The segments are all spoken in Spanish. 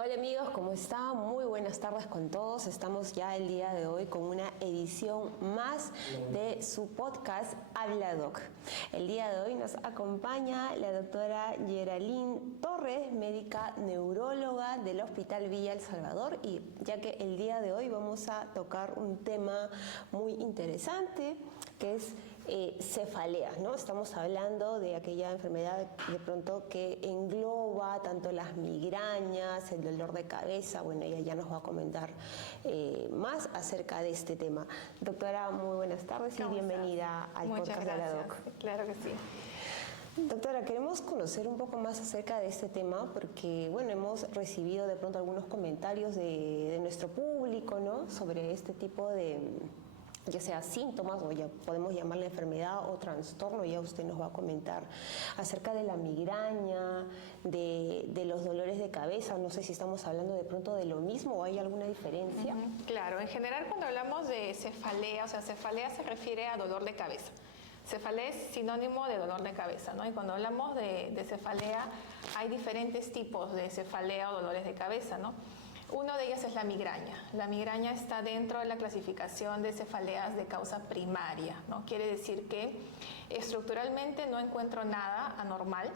Hola amigos, ¿cómo están? Muy buenas tardes con todos. Estamos ya el día de hoy con una edición más de su podcast Habla Doc. El día de hoy nos acompaña la doctora Geraldine Torres, médica neuróloga del Hospital Villa El Salvador, y ya que el día de hoy vamos a tocar un tema muy interesante que es cefalea, ¿no? Estamos hablando de aquella enfermedad de pronto que engloba tanto las migrañas, el dolor de cabeza. Bueno, ella ya nos va a comentar más acerca de este tema. Doctora, muy buenas tardes y bienvenida al podcast de la Doc. Claro que sí. Doctora, queremos conocer un poco más acerca de este tema porque, bueno, hemos recibido de pronto algunos comentarios de nuestro público, ¿no? Sobre este tipo de, ya sea síntomas o ya podemos llamarle enfermedad o trastorno. Ya usted nos va a comentar acerca de la migraña, de los dolores de cabeza. No sé si estamos hablando de pronto de lo mismo o hay alguna diferencia. Claro, en general cuando hablamos de cefalea, o sea, cefalea se refiere a dolor de cabeza. Cefalea es sinónimo de dolor de cabeza, ¿no? Y cuando hablamos de cefalea, hay diferentes tipos de cefalea o dolores de cabeza, ¿no? Uno de ellos es la migraña. La migraña está dentro de la clasificación de cefaleas de causa primaria, ¿no? Quiere decir que estructuralmente no encuentro nada anormal,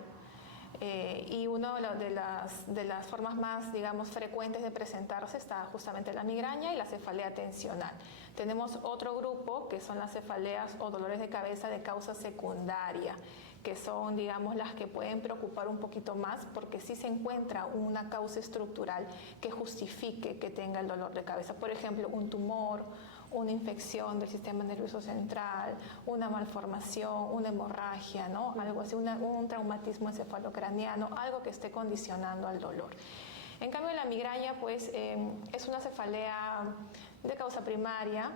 y una de las formas más, digamos, frecuentes de presentarse está justamente la migraña y la cefalea tensional. Tenemos otro grupo que son las cefaleas o dolores de cabeza de causa secundaria, que son, digamos, las que pueden preocupar un poquito más porque sí se encuentra una causa estructural que justifique que tenga el dolor de cabeza. Por ejemplo, un tumor, una infección del sistema nervioso central, una malformación, una hemorragia, ¿no? Algo así, un traumatismo encefalocraniano, algo que esté condicionando al dolor. En cambio, la migraña, pues, es una cefalea de causa primaria,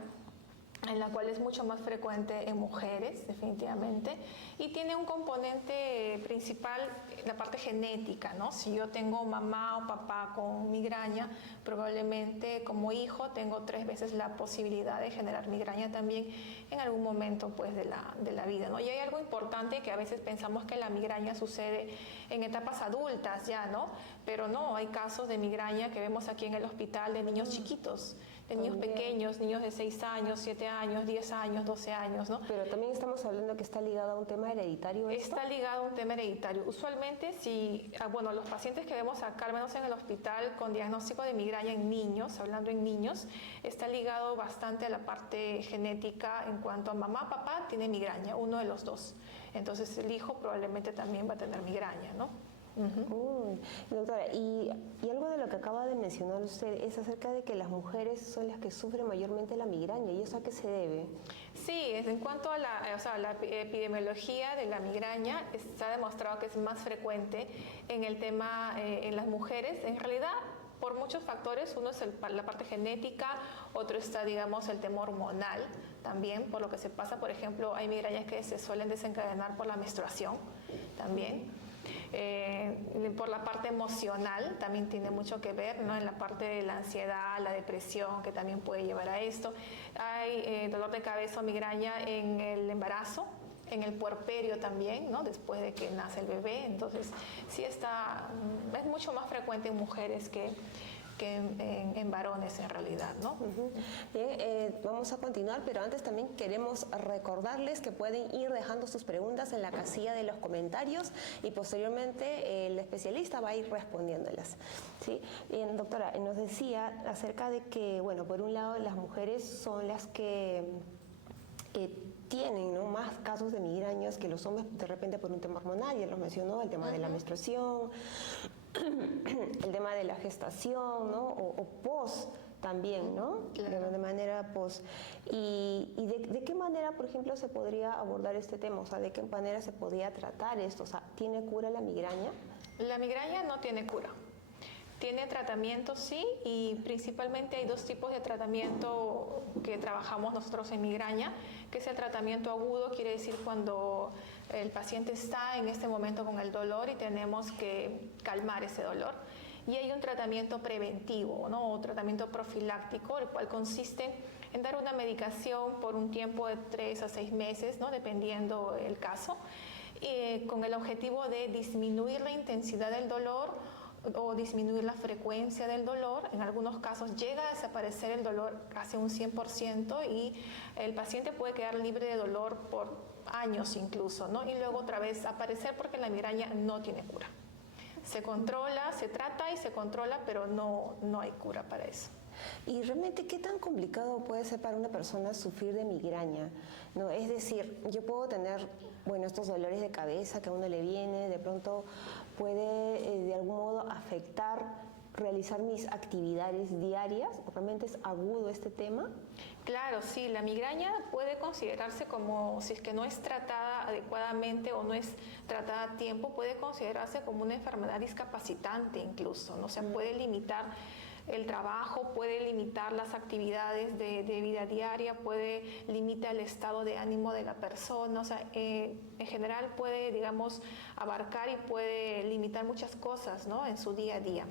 en la cual es mucho más frecuente en mujeres, definitivamente, y tiene un componente principal, la parte genética, ¿no? Si yo tengo mamá o papá con migraña, probablemente como hijo tengo 3 veces la posibilidad de generar migraña también en algún momento, pues, de la vida, ¿no? Y hay algo importante que a veces pensamos que la migraña sucede en etapas adultas ya, ¿no? Pero no, hay casos de migraña que vemos aquí en el hospital de niños chiquitos, de niños pequeños, niños de 6 años, 7 años, 10 años, 12 años, ¿no? Pero también estamos hablando que está ligado a un tema hereditario. Está ligado a un tema hereditario. Usualmente, bueno, los pacientes que vemos acá, al menos en el hospital, con diagnóstico de migraña en niños, hablando en niños, está ligado bastante a la parte genética en cuanto a mamá, papá tiene migraña, uno de los dos. Entonces el hijo probablemente también va a tener migraña, ¿no? Doctora, y algo de lo que acaba de mencionar usted es acerca de que las mujeres son las que sufren mayormente la migraña. ¿Y eso a qué se debe? Sí, en cuanto a la epidemiología de la migraña, está demostrado que es más frecuente en el tema en las mujeres. En realidad, por muchos factores, uno es la parte genética, otro está, digamos, el tema hormonal también, por lo que se pasa. Por ejemplo, hay migrañas que se suelen desencadenar por la menstruación también. Por la parte emocional también tiene mucho que ver, ¿no? En la parte de la ansiedad, la depresión, que también puede llevar a esto. Hay dolor de cabeza o migraña en el embarazo, en el puerperio también, ¿no? Después de que nace el bebé. Entonces sí es mucho más frecuente en mujeres que en varones en realidad, ¿no? Bien, vamos a continuar, pero antes también queremos recordarles que pueden ir dejando sus preguntas en la casilla de los comentarios y posteriormente el especialista va a ir respondiéndolas, ¿sí? Bien, doctora, nos decía acerca de que, bueno, por un lado las mujeres son las que tienen, ¿no?, más casos de migrañas que los hombres, de repente por un tema hormonal, ya lo mencionó, el tema de la menstruación, el tema de la gestación, ¿no? O post también, ¿no? Claro. De manera post. ¿Y de qué manera, por ejemplo, se podría abordar este tema? O sea, ¿de qué manera se podría tratar esto? O sea, ¿tiene cura la migraña? La migraña no tiene cura. Tiene tratamiento, sí, y principalmente hay 2 tipos de tratamiento que trabajamos nosotros en migraña, que es el tratamiento agudo, quiere decir cuando el paciente está en este momento con el dolor y tenemos que calmar ese dolor. Y hay un tratamiento preventivo, ¿no? O tratamiento profiláctico, el cual consiste en dar una medicación por un tiempo de 3 a 6 meses, ¿no? Dependiendo el caso, con el objetivo de disminuir la intensidad del dolor o disminuir la frecuencia del dolor. En algunos casos llega a desaparecer el dolor casi un 100% y el paciente puede quedar libre de dolor por años incluso, ¿no? Y luego otra vez aparecer porque la migraña no tiene cura. Se controla, se trata y se controla, pero no hay cura para eso. ¿Y realmente qué tan complicado puede ser para una persona sufrir de migraña? ¿No? Es decir, yo puedo tener, bueno, estos dolores de cabeza que a uno le viene, de pronto puede de algún modo afectar realizar mis actividades diarias. ¿Realmente es agudo este tema? Claro, sí, la migraña puede considerarse como, si es que no es tratada adecuadamente o no es tratada a tiempo, puede considerarse como una enfermedad discapacitante incluso, ¿no? O sea, puede limitar el trabajo, puede limitar las actividades de vida diaria, puede limitar el estado de ánimo de la persona, o sea, en general puede, digamos, abarcar y puede limitar muchas cosas, ¿no?, en su día a día.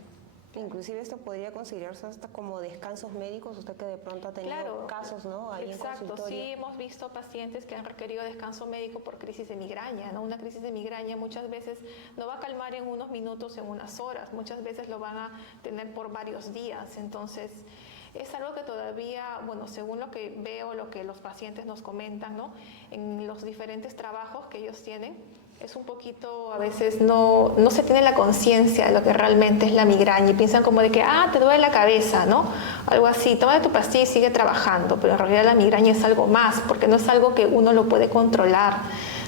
Inclusive esto podría considerarse hasta como descansos médicos, usted que de pronto ha tenido casos, ¿no?, ahí en consultorio. Exacto, sí hemos visto pacientes que han requerido descanso médico por crisis de migraña, ¿no? Una crisis de migraña muchas veces no va a calmar en unos minutos, en unas horas, muchas veces lo van a tener por varios días, entonces es algo que todavía, bueno, según lo que veo, lo que los pacientes nos comentan, ¿no?, en los diferentes trabajos que ellos tienen, es un poquito, a veces no se tiene la conciencia de lo que realmente es la migraña y piensan como de que, te duele la cabeza, ¿no? Algo así, toma tu pastilla y sigue trabajando, pero en realidad la migraña es algo más, porque no es algo que uno lo puede controlar,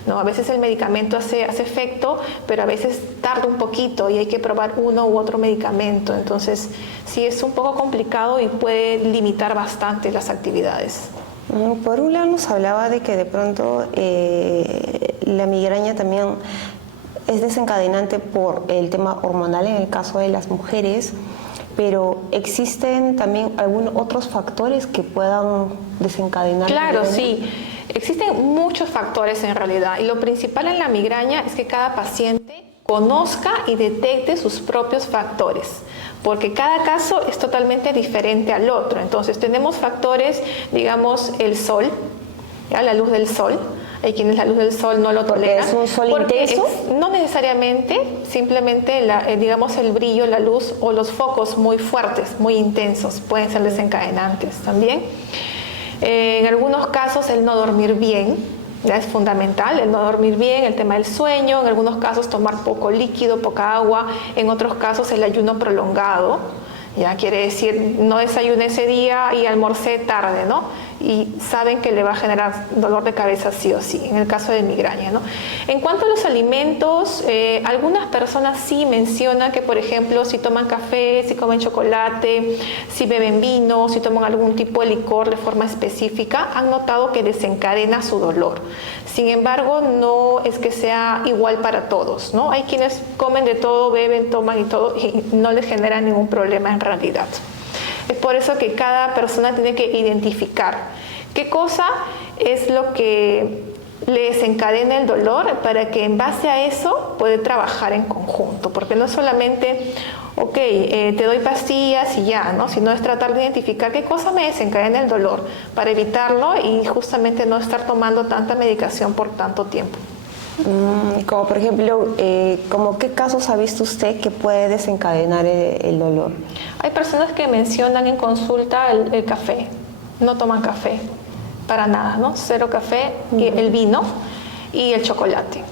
¿no? A veces el medicamento hace efecto, pero a veces tarda un poquito y hay que probar uno u otro medicamento, entonces sí es un poco complicado y puede limitar bastante las actividades. Por un lado nos hablaba de que de pronto la migraña también es desencadenante por el tema hormonal en el caso de las mujeres, pero ¿existen también algunos otros factores que puedan desencadenar? Claro, sí. Existen muchos factores en realidad y lo principal en la migraña es que cada paciente conozca y detecte sus propios factores, porque cada caso es totalmente diferente al otro. Entonces tenemos factores, digamos, el sol, ¿ya? La luz del sol. Hay quienes la luz del sol no lo toleran. ¿Es un sol intenso? No necesariamente, simplemente digamos el brillo, la luz o los focos muy fuertes, muy intensos, pueden ser desencadenantes también. En algunos casos el no dormir bien, ya es fundamental, el no dormir bien, el tema del sueño, en algunos casos tomar poco líquido, poca agua, en otros casos el ayuno prolongado, ya quiere decir no desayuné ese día y almorcé tarde, ¿no? Y saben que le va a generar dolor de cabeza sí o sí, en el caso de migraña, ¿no? En cuanto a los alimentos, algunas personas sí mencionan que, por ejemplo, si toman café, si comen chocolate, si beben vino, si toman algún tipo de licor de forma específica, han notado que desencadena su dolor. Sin embargo, no es que sea igual para todos, ¿no? Hay quienes comen de todo, beben, toman y todo, y no les genera ningún problema en realidad. Es por eso que cada persona tiene que identificar qué cosa es lo que le desencadena el dolor para que en base a eso pueda trabajar en conjunto, porque no solamente, te doy pastillas y ya, ¿no? Sino es tratar de identificar qué cosa me desencadena el dolor para evitarlo y justamente no estar tomando tanta medicación por tanto tiempo. Como por ejemplo, ¿como qué casos ha visto usted que puede desencadenar el dolor? Hay personas que mencionan en consulta el café, no toman café para nada, ¿no? Cero café, y el vino y el chocolate.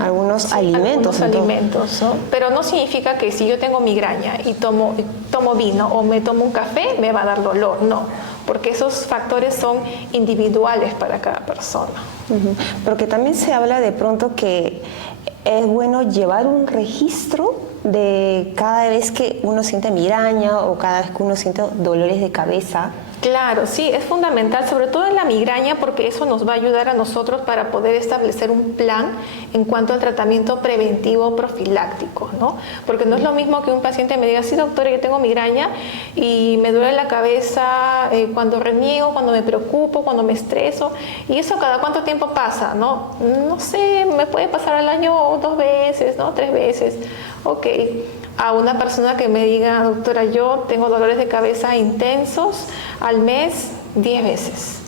Algunos alimentos. Algunos alimentos, ¿no? Pero no significa que si yo tengo migraña y tomo vino o me tomo un café me va a dar dolor, no, porque esos factores son individuales para cada persona. Porque también se habla de pronto que es bueno llevar un registro de cada vez que uno siente migraña o cada vez que uno siente dolores de cabeza. Claro, sí, es fundamental, sobre todo en la migraña, porque eso nos va a ayudar a nosotros para poder establecer un plan en cuanto al tratamiento preventivo profiláctico, ¿no? Porque no es lo mismo que un paciente me diga, sí, doctora, yo tengo migraña y me duele la cabeza cuando reniego, cuando me preocupo, cuando me estreso, y eso cada cuánto tiempo pasa, ¿no? No sé, me puede pasar al año 2 veces, ¿no? 3 veces, a una persona que me diga, doctora, yo tengo dolores de cabeza intensos al mes 10 veces.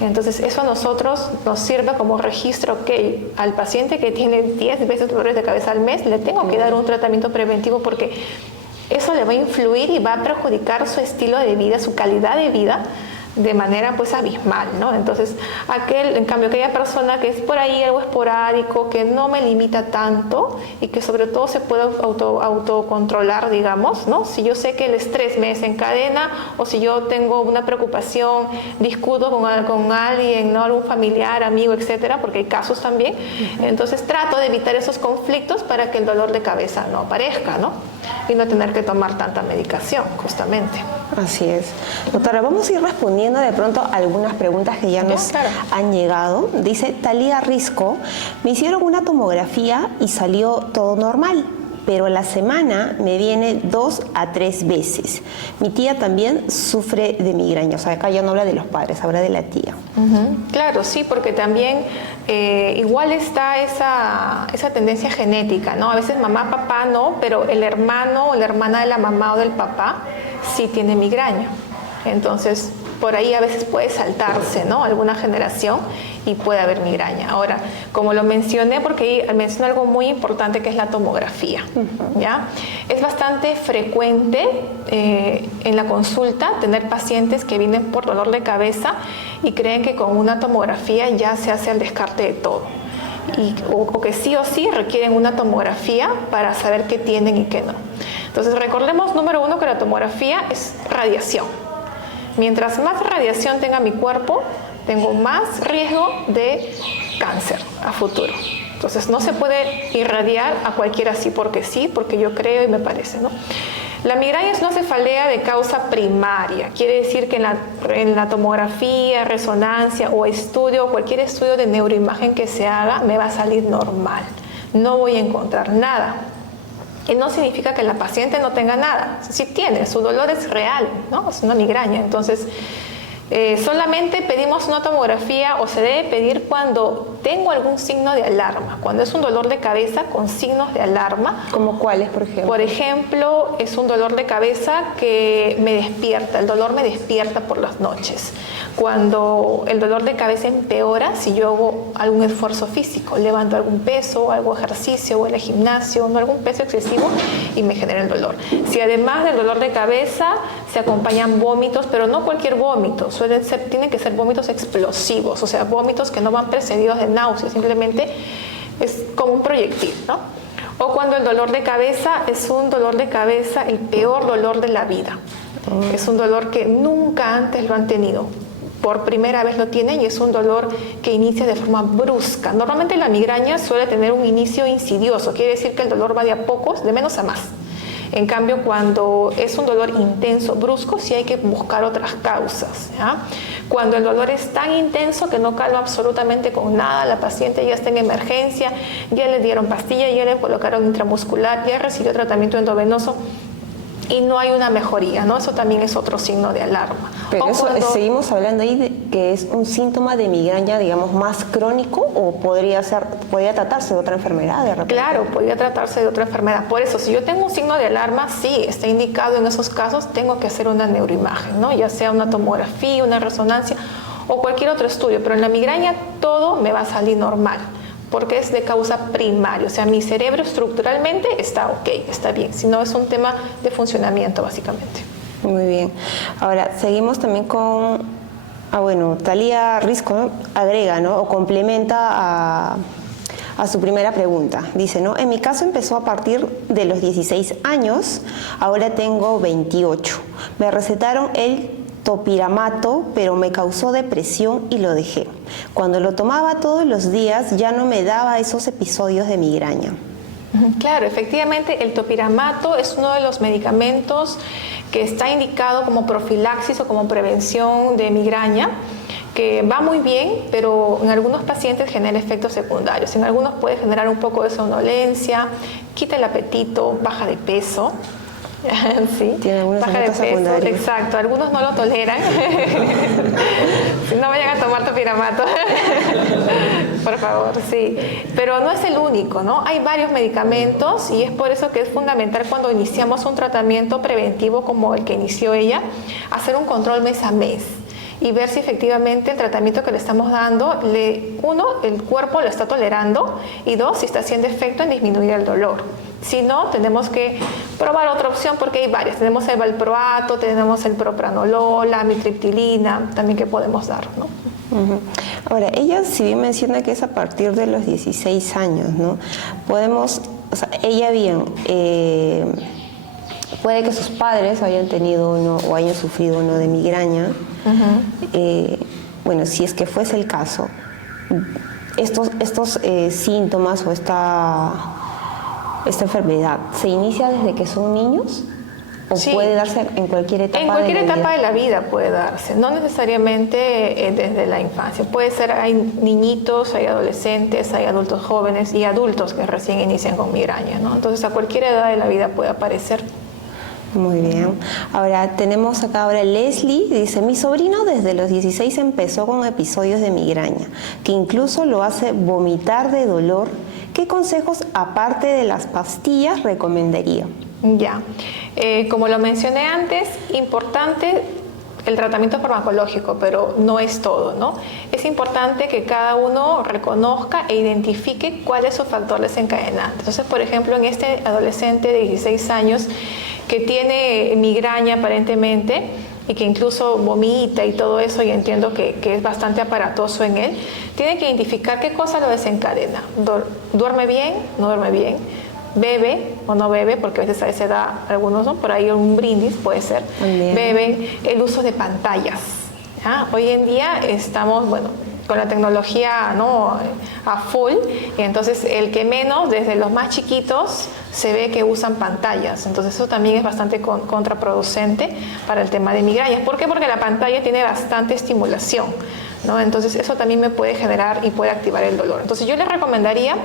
Entonces, eso a nosotros nos sirve como registro, ok, al paciente que tiene 10 veces dolores de cabeza al mes, le tengo que dar un tratamiento preventivo porque eso le va a influir y va a perjudicar su estilo de vida, su calidad de vida, de manera pues abismal, ¿no? Entonces, en cambio, aquella persona que es por ahí algo esporádico, que no me limita tanto y que sobre todo se puede autocontrolar, digamos, ¿no? Si yo sé que el estrés me desencadena o si yo tengo una preocupación, discuto con alguien, ¿no? Algún familiar, amigo, etcétera, porque hay casos también, entonces trato de evitar esos conflictos para que el dolor de cabeza no aparezca, ¿no? Y no tener que tomar tanta medicación, justamente. Así es. Doctora, vamos a ir respondiendo de pronto algunas preguntas que ya nos han llegado. Dice Talía Risco, me hicieron una tomografía y salió todo normal, pero a la semana me viene 2 a 3 veces. Mi tía también sufre de migraña, o sea, acá ya no habla de los padres, habla de la tía. Claro, sí, porque también igual está esa tendencia genética, ¿no? A veces mamá, papá no, pero el hermano o la hermana de la mamá o del papá sí tiene migraña. Entonces, por ahí a veces puede saltarse, ¿no? Alguna generación y puede haber migraña. Ahora, como lo mencioné, porque ahí mencioné algo muy importante que es la tomografía, ¿ya? Es bastante frecuente en la consulta tener pacientes que vienen por dolor de cabeza y creen que con una tomografía ya se hace el descarte de todo. O que sí o sí requieren una tomografía para saber qué tienen y qué no. Entonces, recordemos, número uno, que la tomografía es radiación. Mientras más radiación tenga mi cuerpo, tengo más riesgo de cáncer a futuro. Entonces, no se puede irradiar a cualquiera así porque sí, porque yo creo y me parece, ¿no? La migraña es una cefalea de causa primaria. Quiere decir que en la tomografía, resonancia o estudio, cualquier estudio de neuroimagen que se haga, me va a salir normal. No voy a encontrar nada. Y no significa que la paciente no tenga nada. Sí tiene, su dolor es real, ¿no? Es una migraña. Entonces, solamente pedimos una tomografía o se debe pedir cuando tengo algún signo de alarma, cuando es un dolor de cabeza con signos de alarma. ¿Como cuáles, por ejemplo? Por ejemplo, es un dolor de cabeza que me despierta, el dolor me despierta por las noches. Cuando el dolor de cabeza empeora si yo hago algún esfuerzo físico, levanto algún peso, hago ejercicio, voy al gimnasio, no algún peso excesivo y me genera el dolor. Si además del dolor de cabeza se acompañan vómitos, pero no cualquier vómito, tienen que ser vómitos explosivos, o sea, vómitos que no van precedidos de náuseas, simplemente es como un proyectil, ¿no? O cuando el dolor de cabeza es un dolor de cabeza, el peor dolor de la vida. Es un dolor que nunca antes lo han tenido. Por primera vez lo tienen y es un dolor que inicia de forma brusca. Normalmente la migraña suele tener un inicio insidioso, quiere decir que el dolor va de a pocos, de menos a más. En cambio, cuando es un dolor intenso, brusco, sí hay que buscar otras causas, ¿ya? Cuando el dolor es tan intenso que no calma absolutamente con nada, la paciente ya está en emergencia, ya le dieron pastilla, ya le colocaron intramuscular, ya recibió tratamiento endovenoso y no hay una mejoría, ¿no? Eso también es otro signo de alarma. Pero seguimos hablando ahí de que es un síntoma de migraña, digamos, más crónico, o podría tratarse de otra enfermedad de repente. Claro, podría tratarse de otra enfermedad. Por eso, si yo tengo un signo de alarma, sí, está indicado en esos casos, tengo que hacer una neuroimagen, ¿no? Ya sea una tomografía, una resonancia o cualquier otro estudio. Pero en la migraña todo me va a salir normal, porque es de causa primaria, o sea, mi cerebro estructuralmente está ok, está bien, si no es un tema de funcionamiento básicamente. Muy bien. Ahora, seguimos también con, Talía Risco, ¿no? Agrega, ¿no? O complementa a su primera pregunta. Dice, ¿no? En mi caso empezó a partir de los 16 años, ahora tengo 28. Me recetaron el topiramato, pero me causó depresión y lo dejé. Cuando lo tomaba todos los días ya no me daba esos episodios de migraña. Claro, efectivamente el topiramato es uno de los medicamentos que está indicado como profilaxis o como prevención de migraña, que va muy bien, pero en algunos pacientes genera efectos secundarios. En algunos puede generar un poco de somnolencia, quita el apetito, baja de peso. Sí, tiene algunos baja de peso, exacto, algunos no lo toleran. Si no vayan a tomar topiramato, por favor, sí. Pero no es el único, ¿no? Hay varios medicamentos y es por eso que es fundamental cuando iniciamos un tratamiento preventivo como el que inició ella, hacer un control mes a mes y ver si efectivamente el tratamiento que le estamos dando, uno, el cuerpo lo está tolerando, y dos, si está haciendo efecto en disminuir el dolor. Si no, tenemos que probar otra opción porque hay varias. Tenemos el valproato, tenemos el propranolol, la amitriptilina, también que podemos dar, ¿no? Ahora, ella si bien menciona que es a partir de los 16 años, ¿no? Podemos, o sea, ella bien, puede que sus padres hayan tenido uno o hayan sufrido uno de migraña. Bueno, si es que fuese el caso, estos síntomas o esta enfermedad, ¿se inicia desde que son niños? ¿O sí, puede darse en cualquier etapa de la vida? En cualquier etapa de la vida puede darse, no necesariamente desde la infancia. Puede ser, hay niñitos, hay adolescentes, hay adultos jóvenes y adultos que recién inician con migraña, ¿no? Entonces a cualquier edad de la vida puede aparecer. Muy bien. Ahora tenemos acá Leslie, dice, mi sobrino desde los 16 empezó con episodios de migraña, que incluso lo hace vomitar de dolor. ¿Qué consejos, aparte de las pastillas, recomendaría? Ya, como lo mencioné antes, importante el tratamiento farmacológico, pero no es todo, ¿no? Es importante que cada uno reconozca e identifique cuál es su factor desencadenante. Entonces, por ejemplo, en este adolescente de 16 años que tiene migraña aparentemente y que incluso vomita y todo eso, y entiendo que es bastante aparatoso en él, tiene que identificar qué cosa lo desencadena. ¿Duerme bien? ¿No duerme bien? ¿Bebe o no bebe? Porque a veces a esa edad, algunos, ¿no? Por ahí un brindis puede ser. Beben. El uso de pantallas. ¿Ya? Hoy en día estamos, bueno, con la tecnología, ¿no?, a full, y entonces el que menos, desde los más chiquitos, se ve que usan pantallas. Entonces eso también es bastante contraproducente para el tema de migrañas. ¿Por qué? Porque la pantalla tiene bastante estimulación, ¿no? Entonces eso también me puede generar y puede activar el dolor. Entonces yo les recomendaría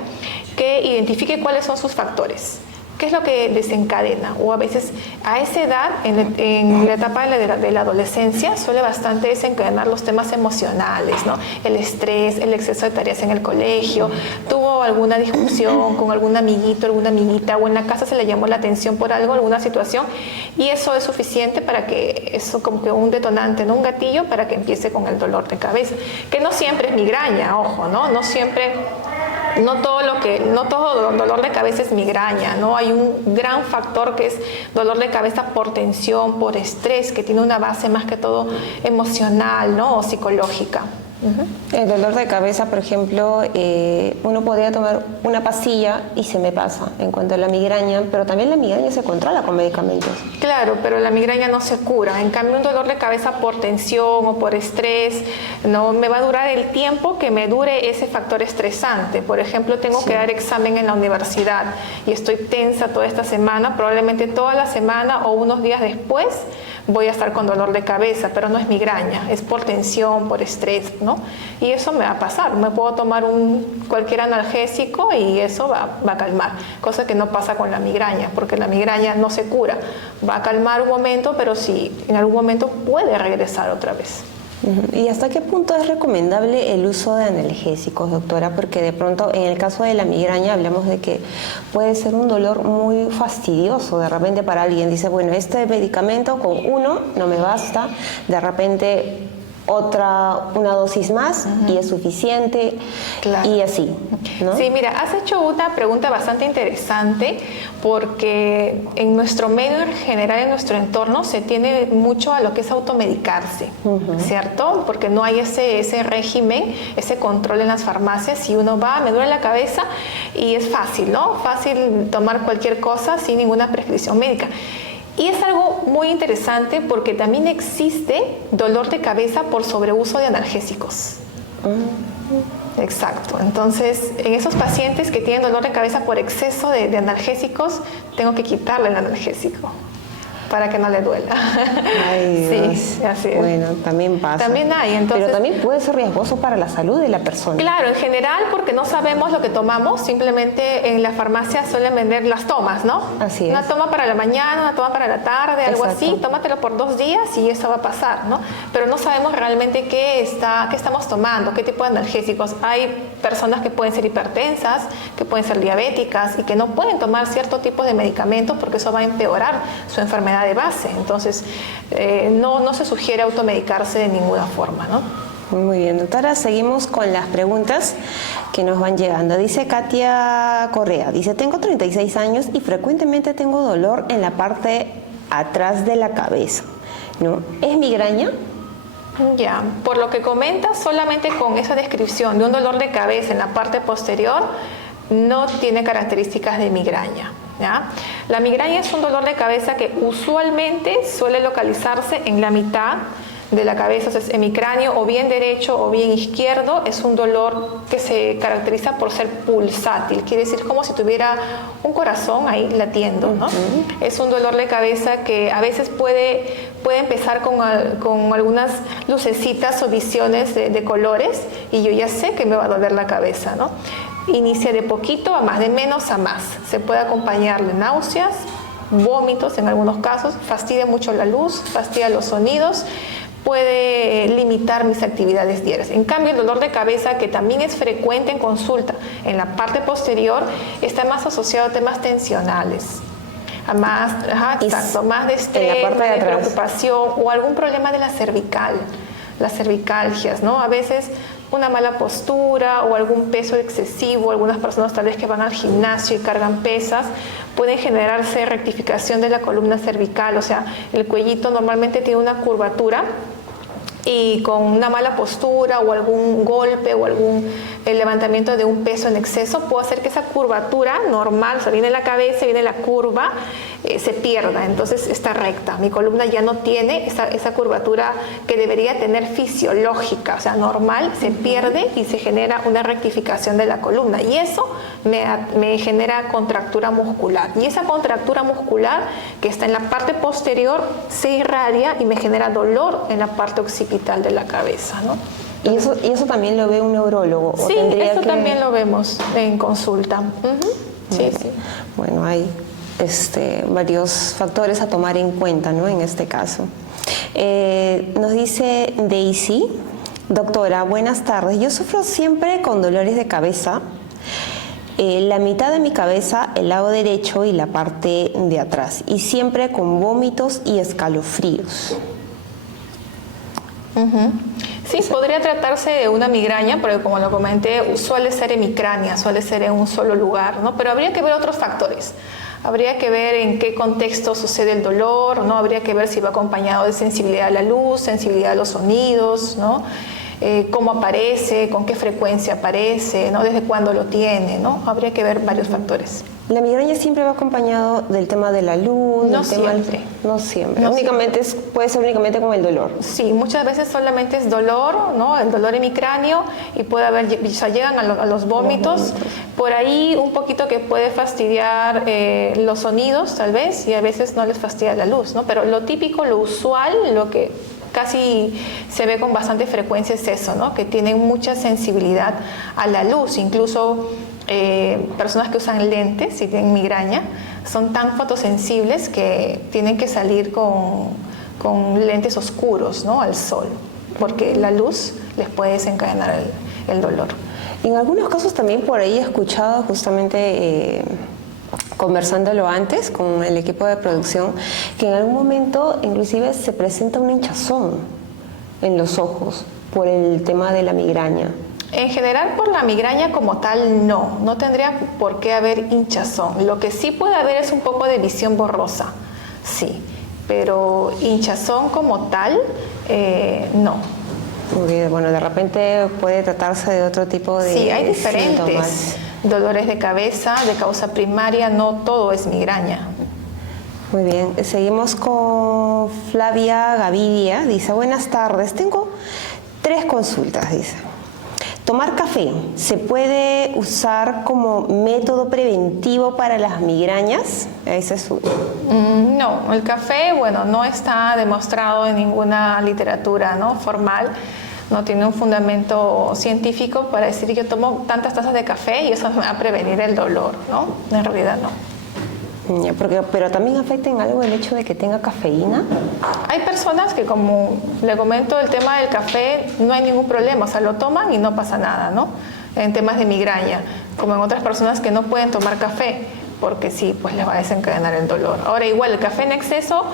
que identifique cuáles son sus factores. ¿Qué es lo que desencadena? O a veces a esa edad, en la etapa de la adolescencia, suele bastante desencadenar los temas emocionales, ¿no? El estrés, el exceso de tareas en el colegio, tuvo alguna discusión con algún amiguito, alguna amiguita, o en la casa se le llamó la atención por algo, alguna situación, y eso es suficiente para que, eso como que un detonante, ¿no?, un gatillo para que empiece con el dolor de cabeza, que no siempre es migraña, ojo, ¿no? No siempre... No todo dolor de cabeza es migraña, ¿no? Hay un gran factor que es dolor de cabeza por tensión, por estrés, que tiene una base más que todo emocional, ¿no?, o psicológica. El dolor de cabeza, por ejemplo, uno podría tomar una pastilla y se me pasa en cuanto a la migraña, pero también la migraña se controla con medicamentos. Claro, pero la migraña no se cura. En cambio, un dolor de cabeza por tensión o por estrés, no me va a durar el tiempo que me dure ese factor estresante. Por ejemplo, tengo que dar examen en la universidad y estoy tensa toda esta semana, probablemente toda la semana o unos días después voy a estar con dolor de cabeza, pero no es migraña, es por tensión, por estrés, ¿no? Y eso me va a pasar, me puedo tomar cualquier analgésico y eso va a calmar, cosa que no pasa con la migraña, porque la migraña no se cura, va a calmar un momento, pero sí, en algún momento puede regresar otra vez. ¿Y hasta qué punto es recomendable el uso de analgésicos, doctora? Porque de pronto, en el caso de la migraña, hablamos de que puede ser un dolor muy fastidioso. De repente para alguien dice, bueno, este medicamento con uno no me basta. De repente una dosis más y es suficiente, claro, y así, ¿no? Sí, mira, has hecho una pregunta bastante interesante porque en nuestro medio en general, en nuestro entorno, se tiene mucho a lo que es automedicarse, ¿cierto? Porque no hay ese régimen, ese control en las farmacias. Si uno va, me duele la cabeza y es fácil, ¿no? Fácil tomar cualquier cosa sin ninguna prescripción médica. Y es algo muy interesante porque también existe dolor de cabeza por sobreuso de analgésicos. Exacto. Entonces, en esos pacientes que tienen dolor de cabeza por exceso de analgésicos, tengo que quitarle el analgésico para que no le duela. Ay, Dios. Sí, así es. Bueno, también pasa. También hay, entonces... Pero también puede ser riesgoso para la salud de la persona. Claro, en general, porque no sabemos lo que tomamos, simplemente en la farmacia suelen vender las tomas, ¿no? Así es. Una toma para la mañana, una toma para la tarde, algo así, tómatelo por 2 días y eso va a pasar, ¿no? pero no sabemos realmente qué estamos tomando, qué tipo de analgésicos. Hay personas que pueden ser hipertensas, que pueden ser diabéticas y que no pueden tomar cierto tipo de medicamentos porque eso va a empeorar su enfermedad de base. Entonces, no se sugiere automedicarse de ninguna forma, ¿no? Muy bien, doctora. Seguimos con las preguntas que nos van llegando. Dice Katia Correa, dice, tengo 36 años y frecuentemente tengo dolor en la parte atrás de la cabeza, ¿no? ¿Es migraña? Ya, por lo que comentas, solamente con esa descripción de un dolor de cabeza en la parte posterior, no tiene características de migraña, ¿ya? La migraña es un dolor de cabeza que usualmente suele localizarse en la mitad de la cabeza, o sea, es hemicráneo, o bien derecho o bien izquierdo. Es un dolor que se caracteriza por ser pulsátil, quiere decir como si tuviera un corazón ahí latiendo, ¿no? Es un dolor de cabeza que a veces puede empezar con algunas lucecitas o visiones de colores, y yo ya sé que me va a doler la cabeza, ¿no? Inicia de poquito a más, de menos a más. Se puede acompañar de náuseas, vómitos en algunos casos, fastidia mucho la luz, fastidia los sonidos, puede limitar mis actividades diarias. En cambio, el dolor de cabeza, que también es frecuente en consulta en la parte posterior, está más asociado a temas tensionales, a más de estrés, más de preocupación o algún problema de la cervical, las cervicalgias, ¿no? A veces una mala postura o algún peso excesivo, algunas personas tal vez que van al gimnasio y cargan pesas, pueden generarse rectificación de la columna cervical, o sea, el cuellito normalmente tiene una curvatura, y con una mala postura o algún golpe o algún levantamiento de un peso en exceso puede hacer que esa curvatura normal, o sea, viene la cabeza, viene la curva, se pierda. Entonces está recta. Mi columna ya no tiene esa curvatura que debería tener fisiológica, o sea, normal, se pierde y se genera una rectificación de la columna. Y eso me genera contractura muscular. Y esa contractura muscular que está en la parte posterior se irradia y me genera dolor en la parte occipital de la cabeza, ¿no? ¿Y eso también lo ve un neurólogo? Sí, eso también lo vemos en consulta. Sí, sí. Bueno, hay varios factores a tomar en cuenta, ¿no? En este caso. Nos dice Daisy, doctora, buenas tardes. Yo sufro siempre con dolores de cabeza. La mitad de mi cabeza, el lado derecho y la parte de atrás. Y siempre con vómitos y escalofríos. Sí, podría tratarse de una migraña, porque como lo comenté, suele ser hemicránea, suele ser en un solo lugar, ¿no? Pero habría que ver otros factores. Habría que ver en qué contexto sucede el dolor, ¿no? Habría que ver si va acompañado de sensibilidad a la luz, sensibilidad a los sonidos, ¿no? Cómo aparece, con qué frecuencia aparece, ¿no? Desde cuándo lo tiene, ¿no? Habría que ver varios factores. ¿La migraña siempre va acompañado del tema de la luz? No siempre. No siempre. Únicamente puede ser únicamente con el dolor. Sí, muchas veces solamente es dolor, ¿no? El dolor hemicráneo, y puede haber, o sea, llegan a los vómitos. Por ahí un poquito que puede fastidiar los sonidos, tal vez, y a veces no les fastidia la luz, ¿no? Pero lo típico, lo usual, lo que casi se ve con bastante frecuencia es eso, ¿no? Que tienen mucha sensibilidad a la luz. Incluso personas que usan lentes y tienen migraña son tan fotosensibles que tienen que salir con lentes oscuros, ¿no? Al sol, porque la luz les puede desencadenar el dolor. En algunos casos también por ahí he escuchado justamente conversándolo antes con el equipo de producción, que en algún momento inclusive se presenta una hinchazón en los ojos por el tema de la migraña. En general, por la migraña como tal, no tendría por qué haber hinchazón. Lo que sí puede haber es un poco de visión borrosa, sí, pero hinchazón como tal, no. Porque, bueno, de repente puede tratarse de otro tipo de sí, hay diferentes síntomas. Dolores de cabeza de causa primaria, no todo es migraña. Muy bien, seguimos con Flavia Gavidia, dice, buenas tardes, tengo 3 consultas, dice. ¿Tomar café se puede usar como método preventivo para las migrañas? Ese es no, el café, bueno, no está demostrado en ninguna literatura, ¿no? Formal. No tiene un fundamento científico para decir que yo tomo tantas tazas de café y eso me va a prevenir el dolor, ¿no? En realidad no. Ya, pero también afecta en algo el hecho de que tenga cafeína. Hay personas que, como le comento, el tema del café no hay ningún problema, o sea, lo toman y no pasa nada, ¿no? En temas de migraña, como en otras personas que no pueden tomar café, porque sí, pues les va a desencadenar el dolor. Ahora, igual, el café en exceso,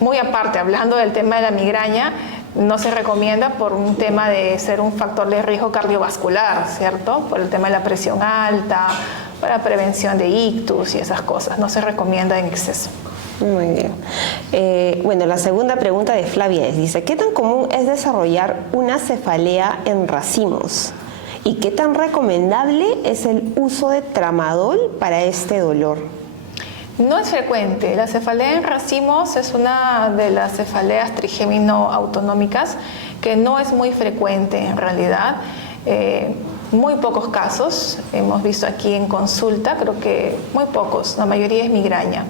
muy aparte, hablando del tema de la migraña, no se recomienda por un tema de ser un factor de riesgo cardiovascular, ¿cierto? Por el tema de la presión alta, para prevención de ictus y esas cosas. No se recomienda en exceso. Muy bien. Bueno, la segunda pregunta de Flavia dice, ¿qué tan común es desarrollar una cefalea en racimos? ¿Y qué tan recomendable es el uso de tramadol para este dolor? No es frecuente. La cefalea en racimos es una de las cefaleas trigémino autonómicas que no es muy frecuente en realidad. Muy pocos casos hemos visto aquí en consulta, creo que muy pocos, la mayoría es migraña.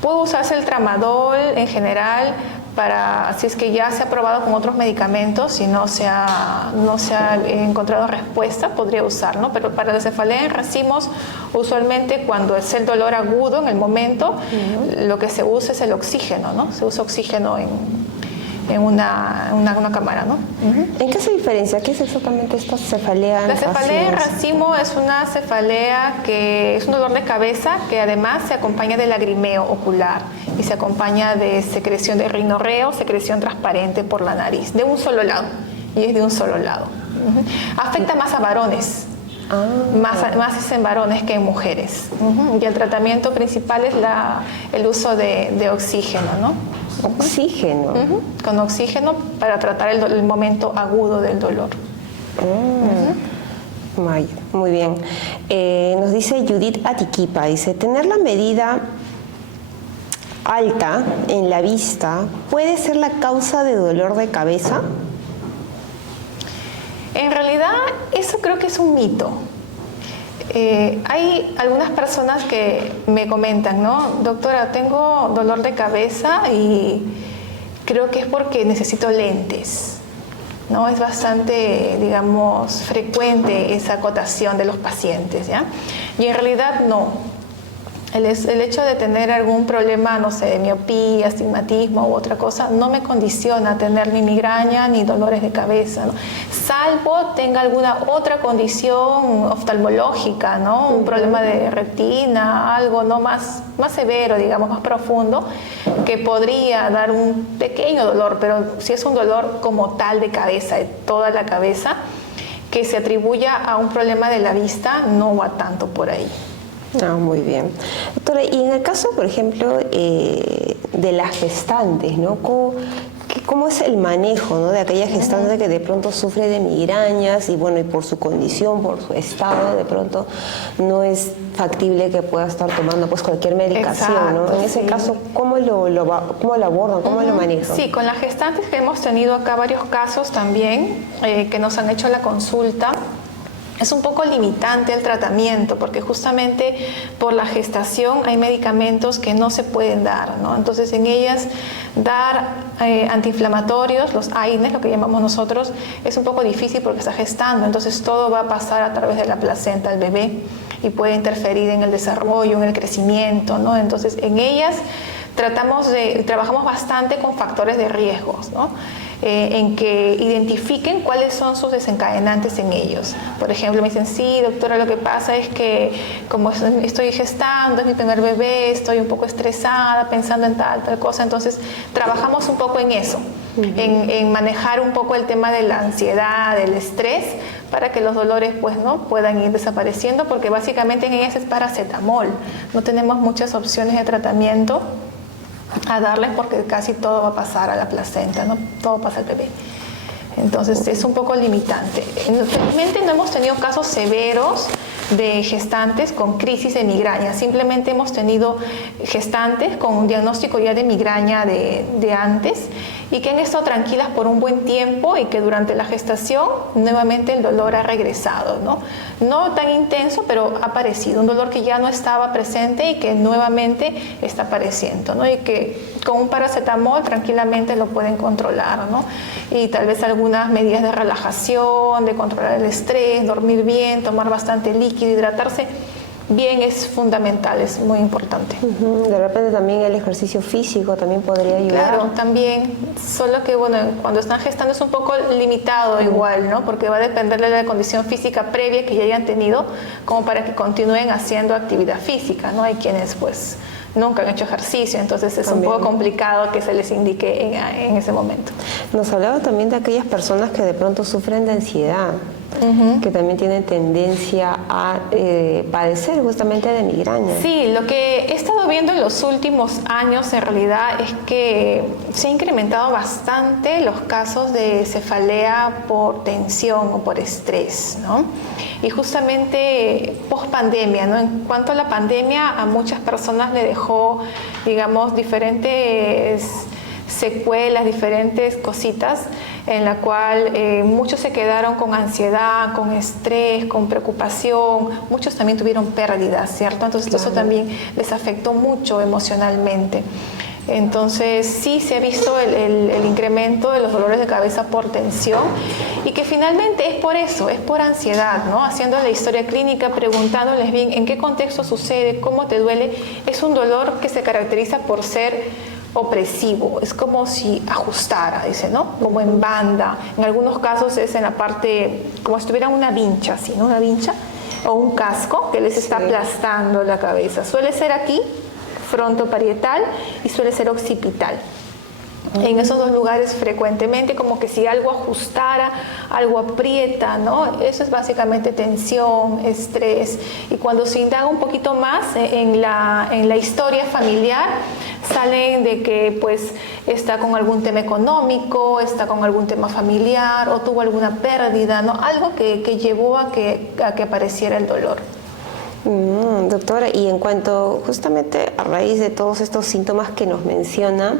Puede usarse el tramadol en general para, si es que ya se ha probado con otros medicamentos y no se ha encontrado respuesta, podría usar, ¿no? Pero para la cefalea en racimos, usualmente cuando es el dolor agudo en el momento, lo que se usa es el oxígeno, ¿no? Se usa oxígeno en una cámara, ¿no? ¿En qué se diferencia? ¿Qué es exactamente esta cefalea en racimos? La cefalea en racimo es una cefalea que es un dolor de cabeza que además se acompaña de lagrimeo ocular y se acompaña de secreción de rinorreo, secreción transparente por la nariz, de un solo lado, y es de un solo lado. Afecta más a varones. Más es en varones que en mujeres. Y el tratamiento principal es el uso de oxígeno, ¿no? Oxígeno. Con oxígeno para tratar el momento agudo del dolor. Muy bien. Nos dice Judith Atiquipa, dice, ¿tener la medida alta en la vista puede ser la causa de dolor de cabeza? En realidad, eso creo que es un mito. Hay algunas personas que me comentan, ¿no? Doctora, tengo dolor de cabeza y creo que es porque necesito lentes, ¿no? Es bastante, digamos, frecuente esa acotación de los pacientes, ¿ya? Y en realidad no. El hecho de tener algún problema, no sé, de miopía, astigmatismo u otra cosa, no me condiciona a tener ni migraña ni dolores de cabeza, ¿no? Salvo tenga alguna otra condición oftalmológica, ¿no? Un problema de retina, algo no más severo, digamos, más profundo, que podría dar un pequeño dolor, pero si es un dolor como tal de cabeza, de toda la cabeza, que se atribuya a un problema de la vista, no va tanto por ahí. Muy bien. Doctora, y en el caso, por ejemplo, de las gestantes, ¿no? ¿Cómo es el manejo, ¿no? De aquella gestante que de pronto sufre de migrañas y bueno, y por su condición, por su estado, de pronto no es factible que pueda estar tomando pues cualquier medicación, ¿no? En ese caso, ¿cómo lo abordan? ¿Cómo lo manejan? Sí, con las gestantes que hemos tenido acá varios casos también que nos han hecho la consulta. Es un poco limitante el tratamiento porque justamente por la gestación hay medicamentos que no se pueden dar, ¿no? Entonces en ellas dar antiinflamatorios, los AINES, lo que llamamos nosotros, es un poco difícil porque está gestando, entonces todo va a pasar a través de la placenta al bebé y puede interferir en el desarrollo, en el crecimiento, ¿no? Entonces en ellas trabajamos bastante con factores de riesgos, ¿no? En que identifiquen cuáles son sus desencadenantes en ellos. Por ejemplo, me dicen, sí, doctora, lo que pasa es que como estoy gestando, es mi primer bebé, estoy un poco estresada, pensando en tal cosa, entonces trabajamos un poco en eso, en manejar un poco el tema de la ansiedad, del estrés, para que los dolores pues no puedan ir desapareciendo, porque básicamente en ellas es paracetamol, no tenemos muchas opciones de tratamiento a darles porque casi todo va a pasar a la placenta, ¿no? Todo pasa al bebé. Entonces es un poco limitante. Felizmente no hemos tenido casos severos de gestantes con crisis de migraña. Simplemente hemos tenido gestantes con un diagnóstico ya de migraña de antes y que han estado tranquilas por un buen tiempo y que durante la gestación nuevamente el dolor ha regresado, ¿no? No tan intenso, pero ha aparecido. Un dolor que ya no estaba presente y que nuevamente está apareciendo, ¿no? Y que con un paracetamol tranquilamente lo pueden controlar, ¿no? Y tal vez algunas medidas de relajación, de controlar el estrés, dormir bien, tomar bastante líquido, hidratarse, bien es fundamental, es muy importante. De repente también el ejercicio físico también podría ayudar. Claro, también, solo que bueno, cuando están gestando es un poco limitado igual, ¿no? Porque va a depender de la condición física previa que ya hayan tenido, como para que continúen haciendo actividad física, ¿no? Hay quienes pues nunca han hecho ejercicio, entonces es también un poco complicado que se les indique en ese momento. Nos hablaba también de aquellas personas que de pronto sufren de ansiedad, que también tienen tendencia a padecer justamente de migraña. Sí, lo que he estado viendo en los últimos años en realidad es que se ha incrementado bastante los casos de cefalea por tensión o por estrés, ¿no? Y justamente post pandemia, ¿no? En cuanto a la pandemia, a muchas personas le dejó, digamos, diferentes secuelas, diferentes cositas en la cual muchos se quedaron con ansiedad, con estrés, con preocupación, muchos también tuvieron pérdidas, ¿cierto? Entonces eso también les afectó mucho emocionalmente. Entonces sí se ha visto el incremento de los dolores de cabeza por tensión y que finalmente es por eso, es por ansiedad, ¿no? Haciendo la historia clínica, preguntándoles bien en qué contexto sucede, cómo te duele. Es un dolor que se caracteriza por ser opresivo, es como si ajustara, dice, ¿no? Como en banda. En algunos casos es en la parte, como si tuvieran una vincha, así, ¿no? Una vincha o un casco que les está aplastando la cabeza. Suele ser aquí, frontoparietal, y suele ser occipital. En esos dos lugares frecuentemente, como que si algo ajustara, algo aprieta, ¿no? Eso es básicamente tensión, estrés. Y cuando se indaga un poquito más en la historia familiar, salen de que pues está con algún tema económico, está con algún tema familiar o tuvo alguna pérdida, ¿no? Algo que llevó a que apareciera el dolor. Doctora, y en cuanto justamente a raíz de todos estos síntomas que nos menciona,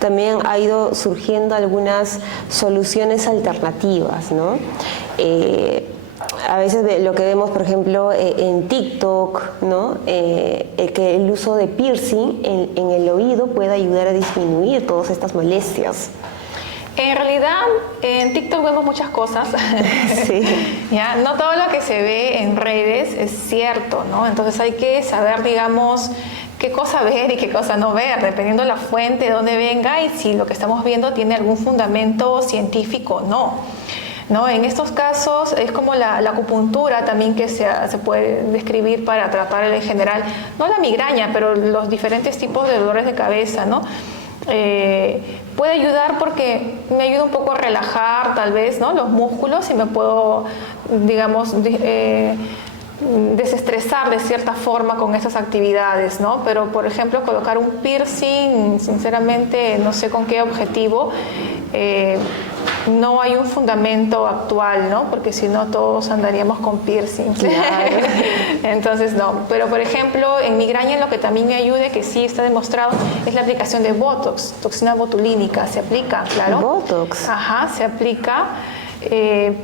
también ha ido surgiendo algunas soluciones alternativas, ¿no? A veces lo que vemos, por ejemplo, en TikTok, ¿no? Que el uso de piercing en el oído puede ayudar a disminuir todas estas molestias. En realidad, en TikTok vemos muchas cosas. Sí. ¿Ya? No todo lo que se ve en redes es cierto, ¿no? Entonces hay que saber, digamos, qué cosa ver y qué cosa no ver, dependiendo de la fuente, de dónde venga y si lo que estamos viendo tiene algún fundamento científico o no. ¿No? En estos casos es como la acupuntura también que se puede describir para tratar en general, no la migraña, pero los diferentes tipos de dolores de cabeza, ¿no? Puede ayudar porque me ayuda un poco a relajar tal vez, ¿no? Los músculos y me puedo, digamos, desestresar de cierta forma con esas actividades, ¿no? Pero, por ejemplo, colocar un piercing, sinceramente, no sé con qué objetivo, no hay un fundamento actual, ¿no? Porque si no todos andaríamos con piercing. Claro. Entonces no. Pero por ejemplo, en migraña lo que también me ayuda, que sí está demostrado, es la aplicación de Botox, toxina botulínica. Se aplica, claro. Botox. Ajá, se aplica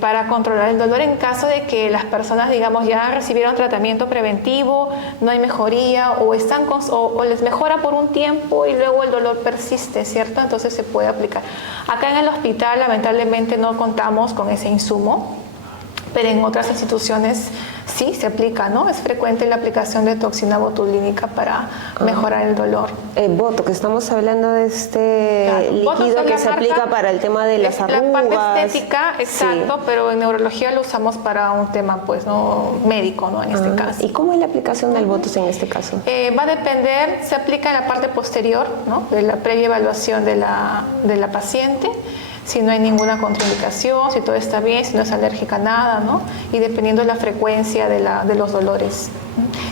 para controlar el dolor en caso de que las personas, digamos, ya recibieron tratamiento preventivo, no hay mejoría o les mejora por un tiempo y luego el dolor persiste, ¿cierto? Entonces se puede aplicar. Acá en el hospital lamentablemente no contamos con ese insumo, pero en otras instituciones sí se aplica, ¿no? Es frecuente la aplicación de toxina botulínica para mejorar el dolor. Botox, estamos hablando de este líquido que se aplica para el tema de las arrugas. La parte estética, exacto, sí. Pero en neurología lo usamos para un tema, pues, no médico, ¿no? En este caso. ¿Y cómo es la aplicación del Botox en este caso? Va a depender, se aplica en la parte posterior, ¿no? De la previa evaluación de la paciente. Si no hay ninguna contraindicación, si todo está bien, si no es alérgica a nada, ¿no? Y dependiendo de la frecuencia de los dolores.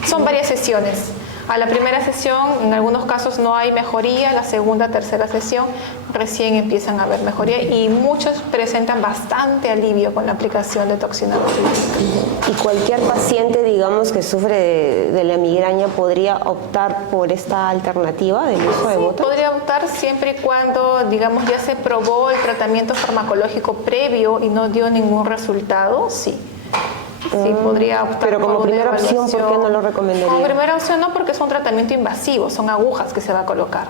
Son varias sesiones. A la primera sesión, en algunos casos no hay mejoría, la segunda, tercera sesión recién empiezan a haber mejoría y muchos presentan bastante alivio con la aplicación de toxina botulínica. ¿Y cualquier paciente, digamos, que sufre de la migraña podría optar por esta alternativa del uso de Botox? Podría optar siempre y cuando, digamos, ya se probó el tratamiento farmacológico previo y no dio ningún resultado, sí. Sí, podría optar. Pero como primera opción, ¿por qué no lo recomendaría? Como primera opción no, porque es un tratamiento invasivo, son agujas que se va a colocar.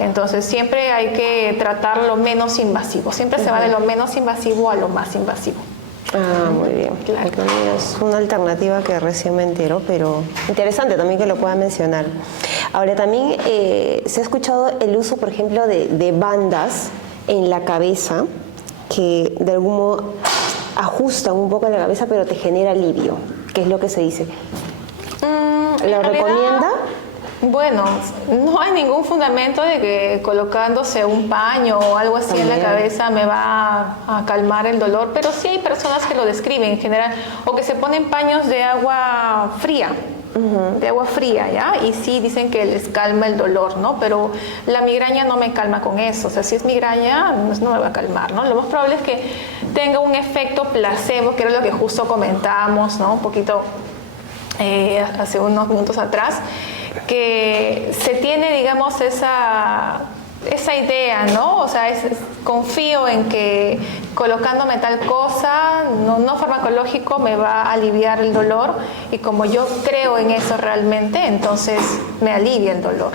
Entonces siempre hay que tratar lo menos invasivo, siempre se va de lo menos invasivo a lo más invasivo. Ah, muy bien. Claro. También es una alternativa que recién me entero, pero interesante también que lo pueda mencionar. Ahora, también se ha escuchado el uso, por ejemplo, de bandas en la cabeza que de algún modo ajustan un poco la cabeza, pero te genera alivio, que es lo que se dice. ¿Lo recomienda? Bueno, no hay ningún fundamento de que colocándose un paño o algo así en la cabeza me va a calmar el dolor, pero sí hay personas que lo describen en general, o que se ponen paños de agua fría, ¿ya? Y sí dicen que les calma el dolor, ¿no? Pero la migraña no me calma con eso, o sea, si es migraña, no me va a calmar, ¿no? Lo más probable es que tenga un efecto placebo, que era lo que justo comentábamos, ¿no? Un poquito hace unos minutos atrás, que se tiene, digamos, esa idea, ¿no? O sea, confío en que colocándome tal cosa, no farmacológico, me va a aliviar el dolor, y como yo creo en eso realmente, entonces me alivia el dolor.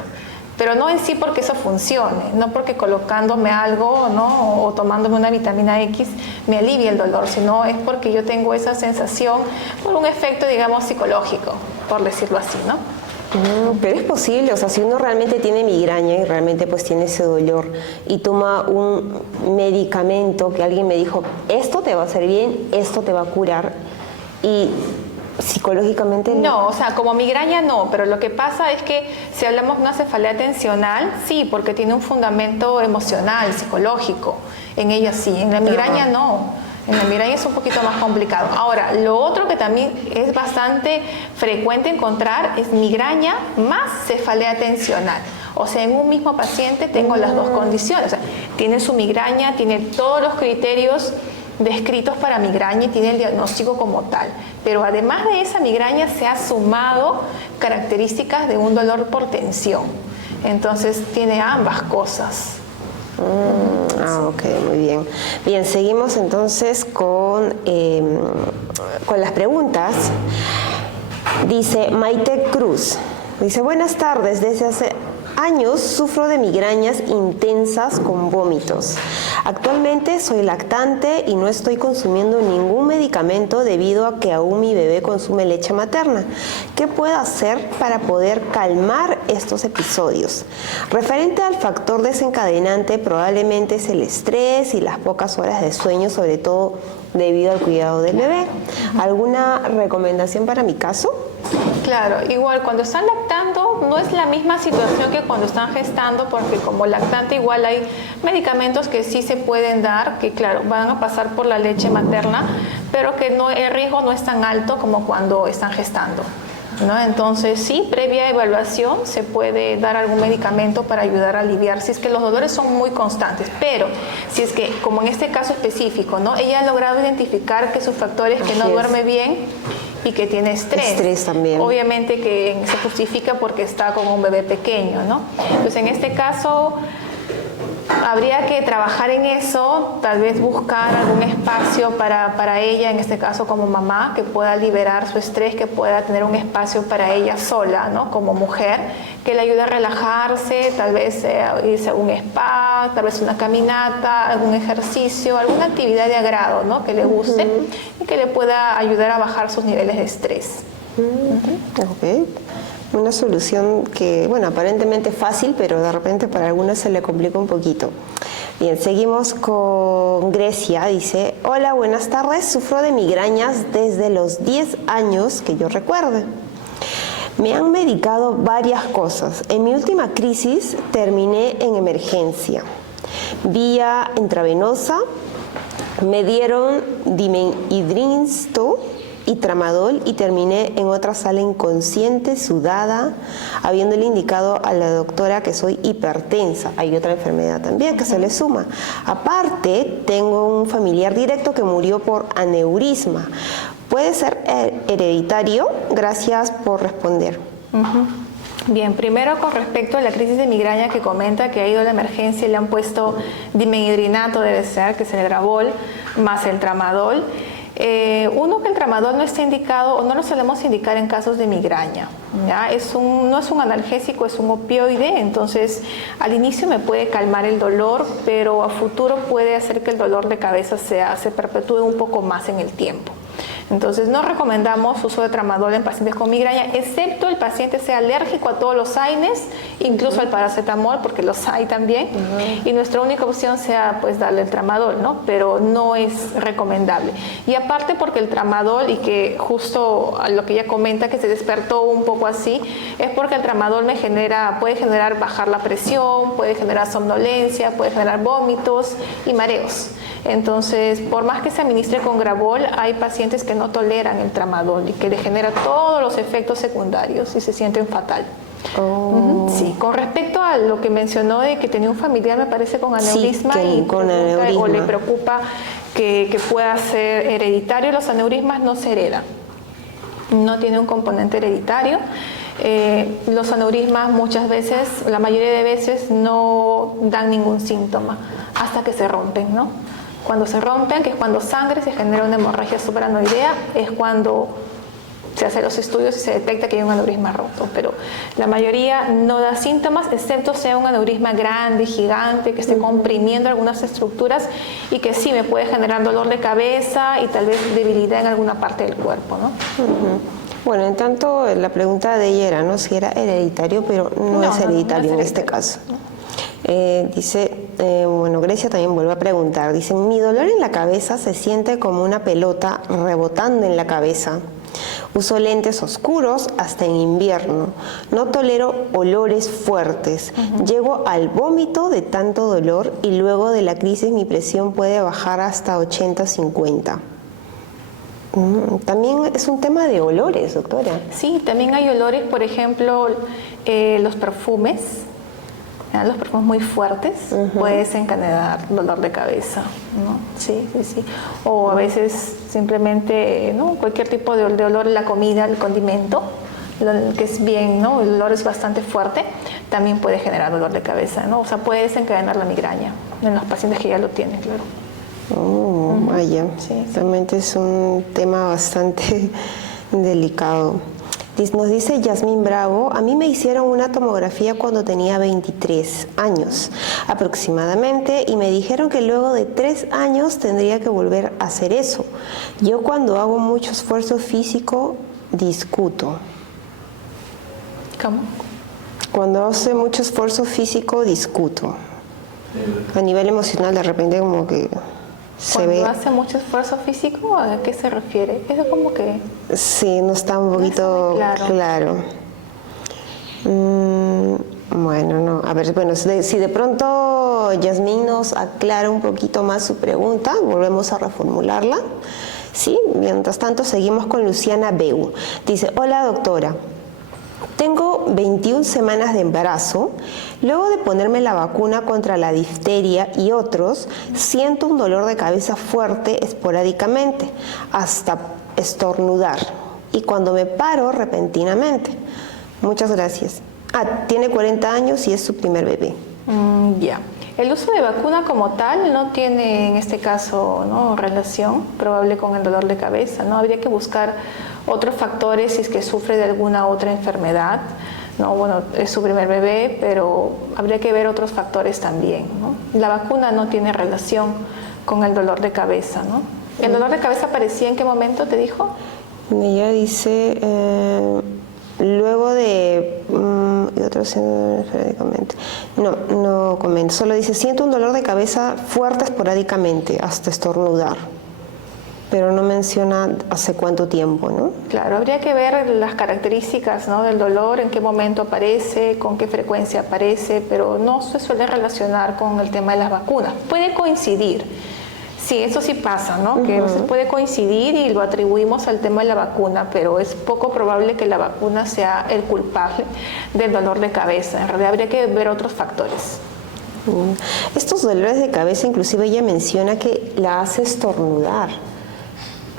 Pero no en sí porque eso funcione, no porque colocándome algo, ¿no? O tomándome una vitamina X me alivia el dolor, sino es porque yo tengo esa sensación por un efecto, digamos, psicológico, por decirlo así, ¿no? Pero es posible, o sea, si uno realmente tiene migraña y realmente pues tiene ese dolor y toma un medicamento que alguien me dijo, esto te va a hacer bien, esto te va a curar, y psicológicamente no, o sea, como migraña no, pero lo que pasa es que si hablamos de una cefalea tensional, sí, porque tiene un fundamento emocional, psicológico, en ella sí, en la migraña no. En la migraña es un poquito más complicado. Ahora, lo otro que también es bastante frecuente encontrar es migraña más cefalea tensional. O sea, en un mismo paciente tengo las dos condiciones. O sea, tiene su migraña, tiene todos los criterios descritos para migraña y tiene el diagnóstico como tal. Pero además de esa migraña se ha sumado características de un dolor por tensión. Entonces tiene ambas cosas. Ok, muy bien. Bien, seguimos entonces con las preguntas. Dice Maite Cruz, dice, buenas tardes, desde hace años sufro de migrañas intensas con vómitos. Actualmente soy lactante y no estoy consumiendo ningún medicamento debido a que aún mi bebé consume leche materna. ¿Qué puedo hacer para poder calmar estos episodios? Referente al factor desencadenante, probablemente es el estrés y las pocas horas de sueño, sobre todo debido al cuidado del bebé. ¿Alguna recomendación para mi caso? Claro, igual cuando están lactando no es la misma situación que cuando están gestando, porque como lactante igual hay medicamentos que sí se pueden dar, que claro, van a pasar por la leche materna, pero que el riesgo no es tan alto como cuando están gestando, ¿no? Entonces sí, previa evaluación se puede dar algún medicamento para ayudar a aliviar si es que los dolores son muy constantes, pero si es que, como en este caso específico, ¿no? Ella ha logrado identificar que sus factores, que no duerme bien y que tiene estrés. Estrés también. Obviamente que se justifica porque está con un bebé pequeño, ¿no? Entonces en este caso habría que trabajar en eso, tal vez buscar algún espacio para ella, en este caso como mamá, que pueda liberar su estrés, que pueda tener un espacio para ella sola, ¿no? Como mujer, que le ayude a relajarse, tal vez irse a un spa, tal vez una caminata, algún ejercicio, alguna actividad de agrado, ¿no? Que le guste y que le pueda ayudar a bajar sus niveles de estrés. Ok. Una solución que, bueno, aparentemente fácil, pero de repente para algunos se le complica un poquito. Bien, seguimos con Grecia. Dice, hola, buenas tardes. Sufro de migrañas desde los 10 años que yo recuerde. Me han medicado varias cosas. En mi última crisis terminé en emergencia. Vía intravenosa, me dieron dimethyltryptamina y tramadol y terminé en otra sala inconsciente, sudada, habiéndole indicado a la doctora que soy hipertensa. Hay otra enfermedad también que se le suma. Aparte, tengo un familiar directo que murió por aneurisma. ¿Puede ser hereditario? Gracias por responder. Bien, primero con respecto a la crisis de migraña que comenta que ha ido a la emergencia y le han puesto dimethylhidrinato, debe ser, que es el Gravol, más el tramadol. Uno, que el tramadol no está indicado o no lo solemos indicar en casos de migraña. ¿Ya? No es un analgésico, es un opioide, entonces al inicio me puede calmar el dolor, pero a futuro puede hacer que el dolor de cabeza se perpetúe un poco más en el tiempo. Entonces no recomendamos uso de tramadol en pacientes con migraña, excepto el paciente sea alérgico a todos los AINES, incluso al paracetamol, porque los hay también, y nuestra única opción sea pues darle el tramadol, ¿no? Pero no es recomendable. Y aparte porque el tramadol, y que justo a lo que ella comenta que se despertó un poco así, es porque el tramadol puede generar bajar la presión, puede generar somnolencia, puede generar vómitos y mareos. Entonces, por más que se administre con Gravol, hay pacientes que no toleran el tramadol y que le genera todos los efectos secundarios y se sienten fatal. Sí, con respecto a lo que mencionó de que tenía un familiar, me parece, con aneurisma, sí, o le preocupa que pueda ser hereditario, los aneurismas no se heredan, no tiene un componente hereditario. Los aneurismas muchas veces, la mayoría de veces, no dan ningún síntoma hasta que se rompen, ¿no? Cuando se rompen, que es cuando sangre, se genera una hemorragia supranoidea, es cuando se hacen los estudios y se detecta que hay un aneurisma roto, pero la mayoría no da síntomas, excepto sea un aneurisma grande, gigante, que esté comprimiendo algunas estructuras y que sí me puede generar dolor de cabeza y tal vez debilidad en alguna parte del cuerpo, ¿no? Bueno, en tanto la pregunta de ella era, ¿no?, si era hereditario, pero no es hereditario en este caso. Dice, bueno, Grecia también vuelve a preguntar, dice, mi dolor en la cabeza se siente como una pelota rebotando en la cabeza. Uso lentes oscuros hasta en invierno. No tolero olores fuertes. Llego al vómito de tanto dolor y luego de la crisis mi presión puede bajar hasta 80-50. También es un tema de olores, doctora. Sí, también hay olores, por ejemplo, los perfumes. Los perfumes muy fuertes pueden desencadenar dolor de cabeza, ¿no? Sí. O a veces simplemente, ¿no?, cualquier tipo de olor, la comida, el condimento, que es bien, ¿no?, el olor es bastante fuerte, también puede generar dolor de cabeza, ¿no? O sea, puede desencadenar la migraña en los pacientes que ya lo tienen, claro. Vaya, realmente es un tema bastante delicado. Nos dice Yasmín Bravo, a mí me hicieron una tomografía cuando tenía 23 años aproximadamente y me dijeron que luego de 3 años tendría que volver a hacer eso. Yo cuando hago mucho esfuerzo físico discuto. ¿Cómo? Cuando hace mucho esfuerzo físico discuto. A nivel emocional de repente como que... Cuando hace mucho esfuerzo físico, ¿a qué se refiere? Eso como que... Sí, no está un poquito claro. Bueno, no. A ver, bueno, si de pronto Yasmín nos aclara un poquito más su pregunta, volvemos a reformularla. Sí, mientras tanto seguimos con Luciana Beu. Dice, hola doctora. Tengo 21 semanas de embarazo. Luego de ponerme la vacuna contra la difteria y otros, siento un dolor de cabeza fuerte esporádicamente, hasta estornudar. Y cuando me paro repentinamente. Muchas gracias. Tiene 40 años y es su primer bebé. Ya. El uso de vacuna como tal no tiene en este caso, ¿no?, relación probable con el dolor de cabeza, ¿no? Habría que buscar otros factores si es que sufre de alguna otra enfermedad, ¿no? Bueno, es su primer bebé, pero habría que ver otros factores también, ¿no? La vacuna no tiene relación con el dolor de cabeza, ¿no? ¿El dolor de cabeza aparecía en qué momento, te dijo? Ella dice, luego de... y otros esporádicamente. No comenta, solo dice, siento un dolor de cabeza fuerte esporádicamente, hasta estornudar. Pero no menciona hace cuánto tiempo, ¿no? Claro, habría que ver las características, ¿no?, del dolor, en qué momento aparece, con qué frecuencia aparece, pero no se suele relacionar con el tema de las vacunas. Puede coincidir, sí, eso sí pasa, ¿no? Que se puede coincidir y lo atribuimos al tema de la vacuna, pero es poco probable que la vacuna sea el culpable del dolor de cabeza. En realidad habría que ver otros factores. Estos dolores de cabeza, inclusive ella menciona que la hace estornudar.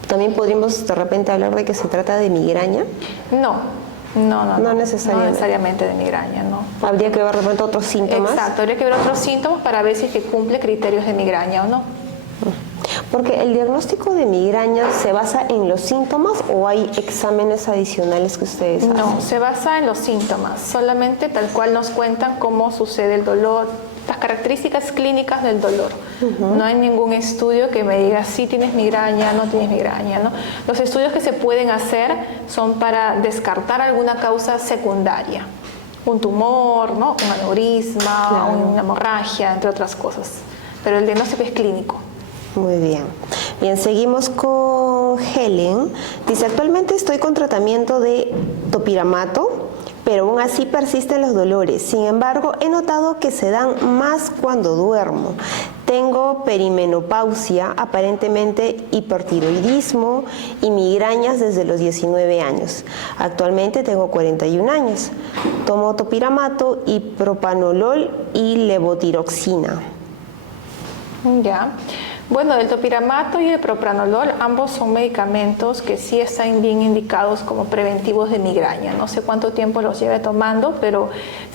¿También podríamos de repente hablar de que se trata de migraña? No necesariamente de migraña, no. ¿Habría que ver de repente otros síntomas? Exacto, habría que ver otros síntomas para ver si es que cumple criterios de migraña o no. Porque el diagnóstico de migraña se basa en los síntomas o hay exámenes adicionales que ustedes hacen. No, se basa en los síntomas, solamente tal cual nos cuentan cómo sucede el dolor, las características clínicas del dolor. No hay ningún estudio que me diga si tienes migraña, no tienes migraña, ¿no? Los estudios que se pueden hacer son para descartar alguna causa secundaria, un tumor, ¿no? Un aneurisma, Claro. una hemorragia, entre otras cosas. Pero el diagnóstico es clínico. Muy bien. Bien, seguimos con Helen. Dice, actualmente estoy con tratamiento de topiramato, pero aún así persisten los dolores. Sin embargo, he notado que se dan más cuando duermo. Tengo perimenopausia, aparentemente hipertiroidismo y migrañas desde los 19 años. Actualmente tengo 41 años. Tomo topiramato y propanolol y levotiroxina. Ya. Bueno, el topiramato y el propranolol, ambos son medicamentos que sí están bien indicados como preventivos de migraña. No sé cuánto tiempo los lleve tomando, pero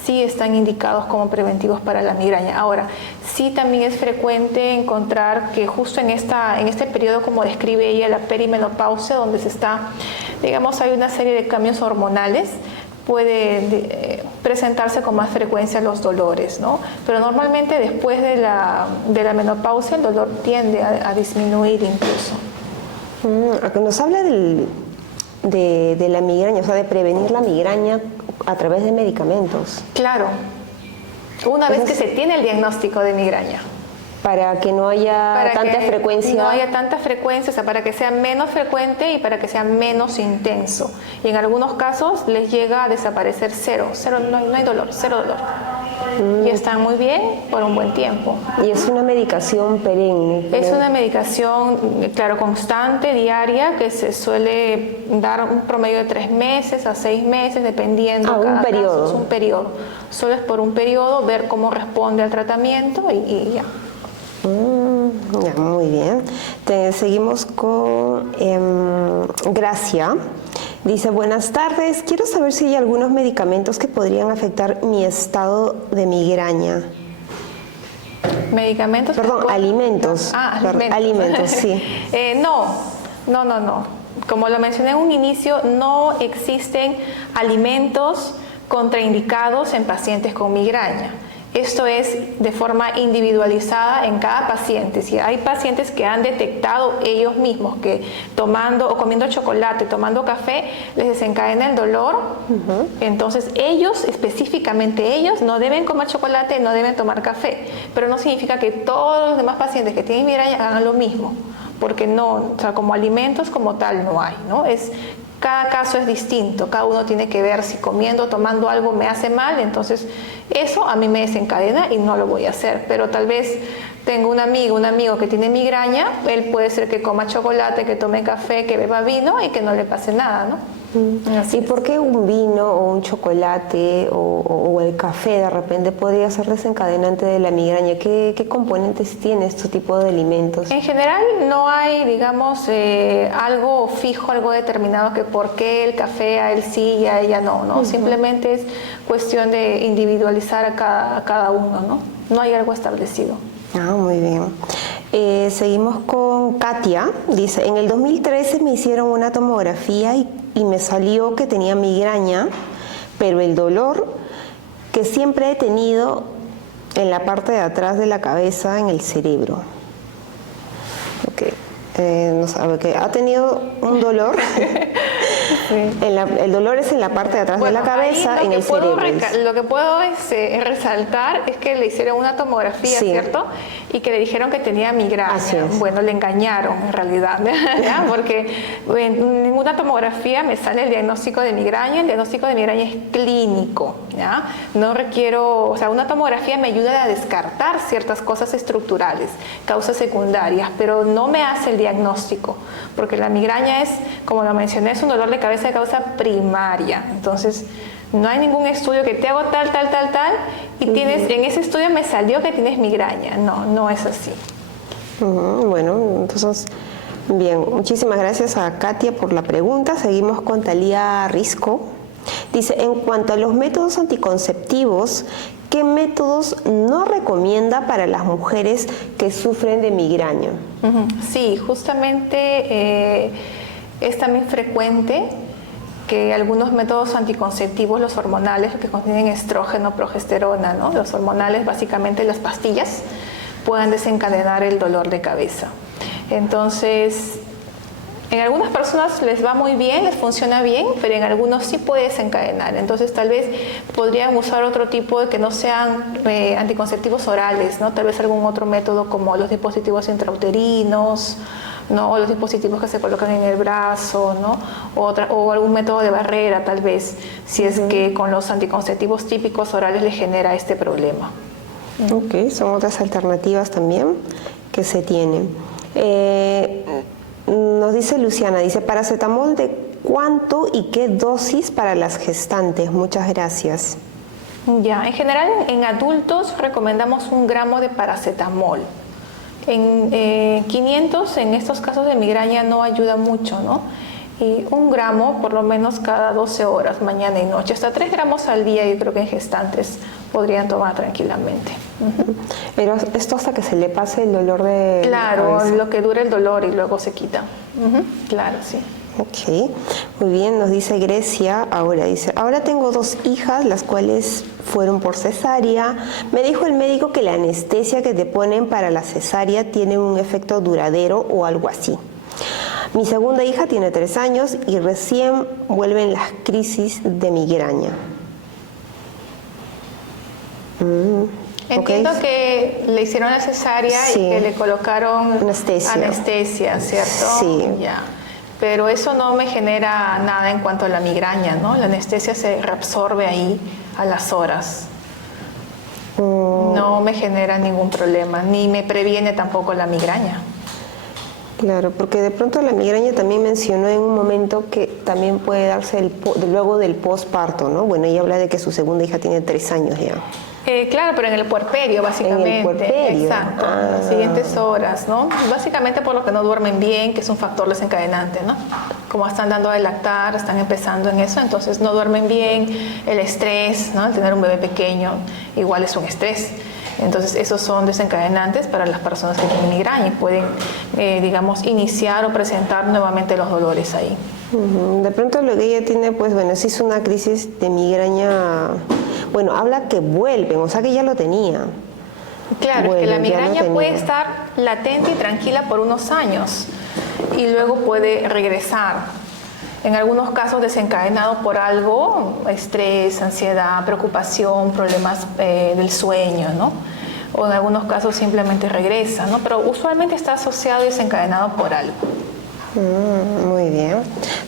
sí están indicados como preventivos para la migraña. Ahora, sí también es frecuente encontrar que justo en este periodo, como describe ella, la perimenopausia, donde se está, digamos, hay una serie de cambios hormonales, puede presentarse con más frecuencia los dolores, ¿no? Pero normalmente después de la menopausia el dolor tiende a disminuir incluso. Nos habla de la migraña, o sea, de prevenir la migraña a través de medicamentos. Claro, una vez que se tiene el diagnóstico de migraña. Para que no haya tanta frecuencia. No haya tanta frecuencia, o sea, para que sea menos frecuente y para que sea menos intenso. Y en algunos casos les llega a desaparecer cero, no hay dolor, cero dolor. Y están muy bien por un buen tiempo. Y es una medicación perenne. Es una medicación, claro, constante, diaria, que se suele dar un promedio de 3 meses a 6 meses, dependiendo. Un periodo. Caso es un periodo. Solo es por un periodo, ver cómo responde al tratamiento y ya. Ya, muy bien. Seguimos con Gracia. Dice, buenas tardes, quiero saber si hay algunos medicamentos que podrían afectar mi estado de migraña. ¿Medicamentos? Perdón, alimentos. Alimentos, sí. No. Como lo mencioné en un inicio, no existen alimentos contraindicados en pacientes con migraña. Esto es de forma individualizada en cada paciente. Si hay pacientes que han detectado ellos mismos que tomando o comiendo chocolate, tomando café, les desencadena el dolor, entonces ellos, específicamente ellos, no deben comer chocolate, no deben tomar café. Pero no significa que todos los demás pacientes que tienen migraña hagan lo mismo, porque no, o sea, como alimentos como tal no hay, ¿no? Cada caso es distinto, cada uno tiene que ver si comiendo o tomando algo me hace mal, entonces eso a mí me desencadena y no lo voy a hacer. Pero tal vez tengo un amigo que tiene migraña, él puede ser que coma chocolate, que tome café, que beba vino y que no le pase nada, ¿no? ¿Y por qué un vino o un chocolate o el café de repente podría ser desencadenante de la migraña? ¿Qué componentes tiene este tipo de alimentos? En general no hay, digamos, algo fijo, algo determinado que por qué el café a él sí y a ella no. Simplemente es cuestión de individualizar a cada uno, ¿no? No hay algo establecido. Muy bien. Seguimos con Katia. Dice, en el 2013 me hicieron una tomografía y me salió que tenía migraña, pero el dolor que siempre he tenido en la parte de atrás de la cabeza, en el cerebro. No sabe que ha tenido un dolor. Sí. El dolor es en la parte de atrás de la cabeza, en el cerebro. Lo que puedo resaltar es que le hicieron una tomografía, sí, ¿cierto? Y que le dijeron que tenía migraña. Bueno, le engañaron en realidad, ¿ya? Porque en ninguna tomografía me sale el diagnóstico de migraña. El diagnóstico de migraña es clínico, ¿ya? No requiero, o sea, una tomografía me ayuda a descartar ciertas cosas estructurales, causas secundarias, pero no me hace el diagnóstico, porque la migraña es, como lo mencioné, es un dolor de cabeza de causa primaria. Entonces, no hay ningún estudio que te hago tal, y tienes, en ese estudio me salió que tienes migraña. No es así. Bueno, entonces, bien, muchísimas gracias a Katia por la pregunta. Seguimos con Talía Risco. Dice, en cuanto a los métodos anticonceptivos, ¿qué métodos no recomienda para las mujeres que sufren de migraña? Sí, justamente es también frecuente que algunos métodos anticonceptivos, los hormonales, que contienen estrógeno, progesterona, ¿no? Los hormonales, básicamente las pastillas, puedan desencadenar el dolor de cabeza. Entonces, en algunas personas les va muy bien, les funciona bien, pero en algunos sí puede desencadenar. Entonces, tal vez podrían usar otro tipo de que no sean anticonceptivos orales, ¿no? Tal vez algún otro método como los dispositivos intrauterinos, ¿no? O los dispositivos que se colocan en el brazo, ¿no? O algún método de barrera, tal vez, si es que con los anticonceptivos típicos orales les genera este problema. Ok, son otras alternativas también que se tienen. Nos dice Luciana, dice paracetamol de cuánto y qué dosis para las gestantes. Muchas gracias. Ya, en general en adultos recomendamos 1 gramo de paracetamol. En 500 en estos casos de migraña no ayuda mucho, ¿no? Y 1 gramo por lo menos cada 12 horas, mañana y noche. Hasta 3 gramos al día yo creo que en gestantes podrían tomar tranquilamente. Pero esto hasta que se le pase el dolor de Claro, cabeza. lo que dura el dolor y luego se quita. Claro, sí. Ok, muy bien, nos dice Grecia, ahora tengo 2 hijas, las cuales fueron por cesárea. Me dijo el médico que la anestesia que te ponen para la cesárea tiene un efecto duradero o algo así. Mi segunda hija tiene 3 años y recién vuelven las crisis de migraña. Entiendo que le hicieron la cesárea Sí. y que le colocaron anestesia, ¿cierto? Sí. Ya. Pero eso no me genera nada en cuanto a la migraña, ¿no? La anestesia se reabsorbe ahí a las horas. No me genera ningún problema, ni me previene tampoco la migraña. Claro, porque de pronto la migraña también mencionó en un momento que también puede darse luego del posparto, ¿no? Bueno, ella habla de que su segunda hija tiene 3 años ya. Claro, pero en el puerperio, básicamente. En el puerperio. Exacto, en las siguientes horas, ¿no? Básicamente por lo que no duermen bien, que es un factor desencadenante, ¿no? Como están dando de lactar, están empezando en eso, entonces no duermen bien, el estrés, ¿no? El tener un bebé pequeño igual es un estrés. Entonces, esos son desencadenantes para las personas que tienen migraña y pueden, digamos, iniciar o presentar nuevamente los dolores ahí. De pronto lo que ella tiene, pues bueno, sí es una crisis de migraña. Bueno, habla que vuelven, o sea que ya lo tenía. Claro, es que la migraña puede estar latente y tranquila por unos años y luego puede regresar. En algunos casos desencadenado por algo, estrés, ansiedad, preocupación, problemas del sueño, ¿no? O en algunos casos simplemente regresa, ¿no? Pero usualmente está asociado y desencadenado por algo. Muy bien.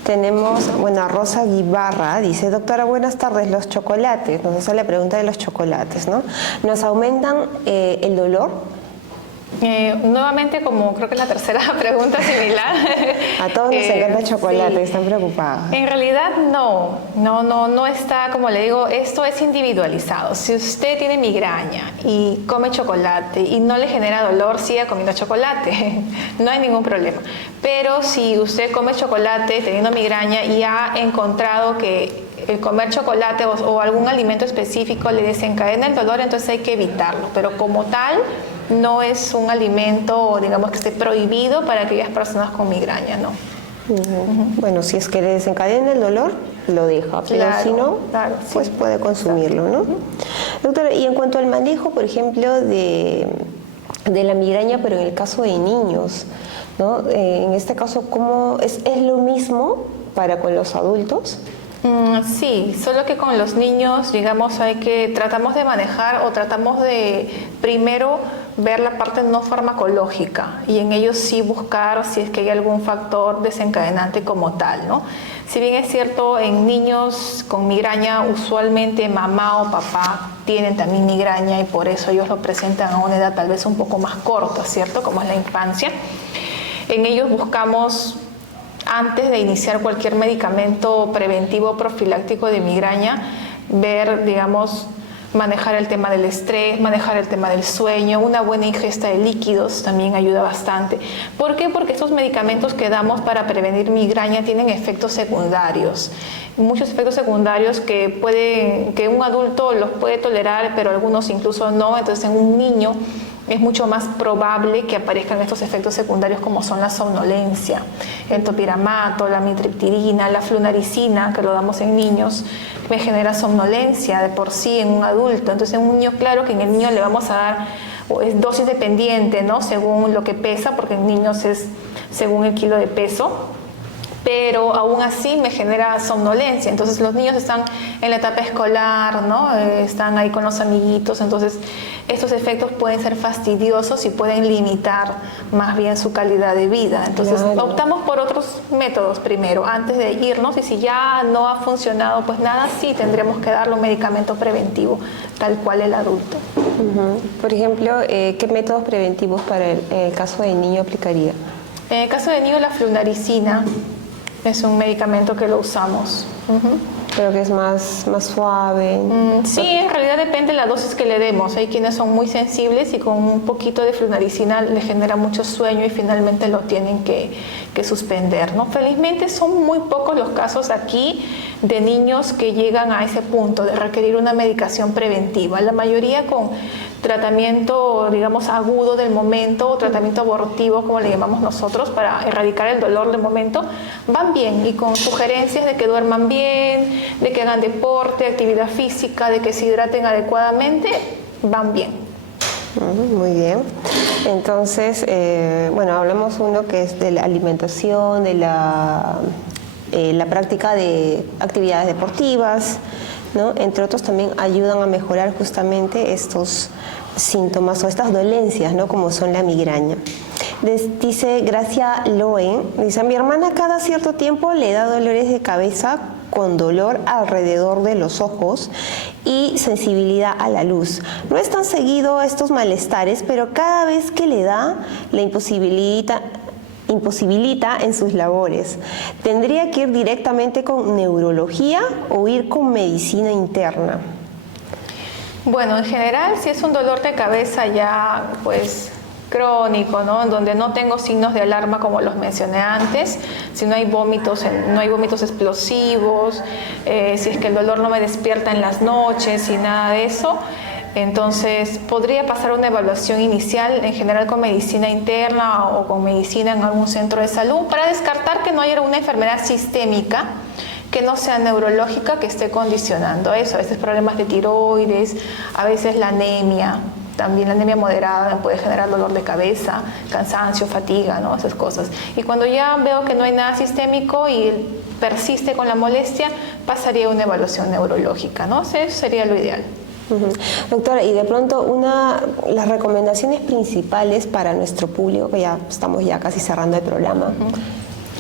Tenemos, bueno, Rosa Guibarra dice, doctora, buenas tardes, los chocolates, nos hace la pregunta de los chocolates, ¿no? ¿Nos aumentan el dolor? Nuevamente, como creo que es la tercera pregunta similar. A todos nos encanta el chocolate, sí. Están preocupados. En realidad no está, como le digo, esto es individualizado. Si usted tiene migraña y come chocolate y no le genera dolor, siga comiendo chocolate, no hay ningún problema. Pero si usted come chocolate teniendo migraña y ha encontrado que el comer chocolate o algún alimento específico le desencadena el dolor, entonces hay que evitarlo. Pero como tal, no es un alimento, digamos, que esté prohibido para aquellas personas con migraña, ¿no? Bueno, si es que le desencadena el dolor, lo deja, pero Claro, si no, claro, pues sí. puede consumirlo, ¿no? Doctora, y en cuanto al manejo, por ejemplo, de la migraña, pero en el caso de niños, ¿no? En este caso, ¿cómo es lo mismo para con los adultos? Sí, solo que con los niños, digamos, tratamos de manejar o tratamos de primero ver la parte no farmacológica y en ellos sí buscar si es que hay algún factor desencadenante como tal, ¿no? Si bien es cierto, en niños con migraña usualmente mamá o papá tienen también migraña y por eso ellos lo presentan a una edad tal vez un poco más corta, ¿cierto? Como es la infancia. En ellos buscamos, antes de iniciar cualquier medicamento preventivo o profiláctico de migraña, ver, digamos, manejar el tema del estrés, manejar el tema del sueño, una buena ingesta de líquidos también ayuda bastante. ¿Por qué? Porque estos medicamentos que damos para prevenir migraña tienen efectos secundarios. Muchos efectos secundarios que un adulto los puede tolerar, pero algunos incluso no. Entonces en un niño es mucho más probable que aparezcan estos efectos secundarios como son la somnolencia, el topiramato, la amitriptilina, la flunaricina, que lo damos en niños, me genera somnolencia de por sí en un adulto. Entonces en un niño, claro que en el niño le vamos a dar es dosis dependiente, ¿no? Según lo que pesa, porque en niños es según el kilo de peso, pero aún así me genera somnolencia. Entonces los niños están en la etapa escolar, ¿no? Están ahí con los amiguitos, entonces estos efectos pueden ser fastidiosos y pueden limitar más bien su calidad de vida. Entonces optamos por otros métodos primero, antes de irnos, y si ya no ha funcionado, pues nada, sí tendremos que darle un medicamento preventivo, tal cual el adulto. Por ejemplo, ¿qué métodos preventivos para el caso del niño aplicaría? En el caso del niño, la flunaricina es un medicamento que lo usamos. Pero que es más suave. Sí, en realidad depende de la dosis que le demos. Hay quienes son muy sensibles y con un poquito de flunaricina le genera mucho sueño y finalmente lo tienen que suspender, ¿no? Felizmente son muy pocos los casos aquí de niños que llegan a ese punto de requerir una medicación preventiva. La mayoría con tratamiento, digamos, agudo del momento o tratamiento abortivo, como le llamamos nosotros, para erradicar el dolor del momento, van bien y con sugerencias de que duerman bien, de que hagan deporte, actividad física, de que se hidraten adecuadamente, van bien. Muy bien. Entonces, bueno, hablamos uno que es de la alimentación, de la práctica de actividades deportivas, ¿no? Entre otros también ayudan a mejorar justamente estos síntomas o estas dolencias, ¿no? Como son la migraña. Dice Gracia Loen, dice, a mi hermana cada cierto tiempo le da dolores de cabeza con dolor alrededor de los ojos y sensibilidad a la luz. No es tan seguido estos malestares, pero cada vez que le da, le imposibilita en sus labores. ¿Tendría que ir directamente con neurología o ir con medicina interna? Bueno, en general, si es un dolor de cabeza ya, pues, crónico, ¿no? En donde no tengo signos de alarma como los mencioné antes, si no hay vómitos explosivos, si es que el dolor no me despierta en las noches y nada de eso, entonces podría pasar una evaluación inicial en general con medicina interna o con medicina en algún centro de salud para descartar que no haya una enfermedad sistémica que no sea neurológica que esté condicionando eso. A veces problemas de tiroides, a veces la anemia. También la anemia moderada puede generar dolor de cabeza, cansancio, fatiga, ¿no? Esas cosas. Y cuando ya veo que no hay nada sistémico y persiste con la molestia, pasaría a una evaluación neurológica, ¿no? Eso sería lo ideal. Doctora, y de pronto las recomendaciones principales para nuestro público, que ya estamos casi cerrando el programa,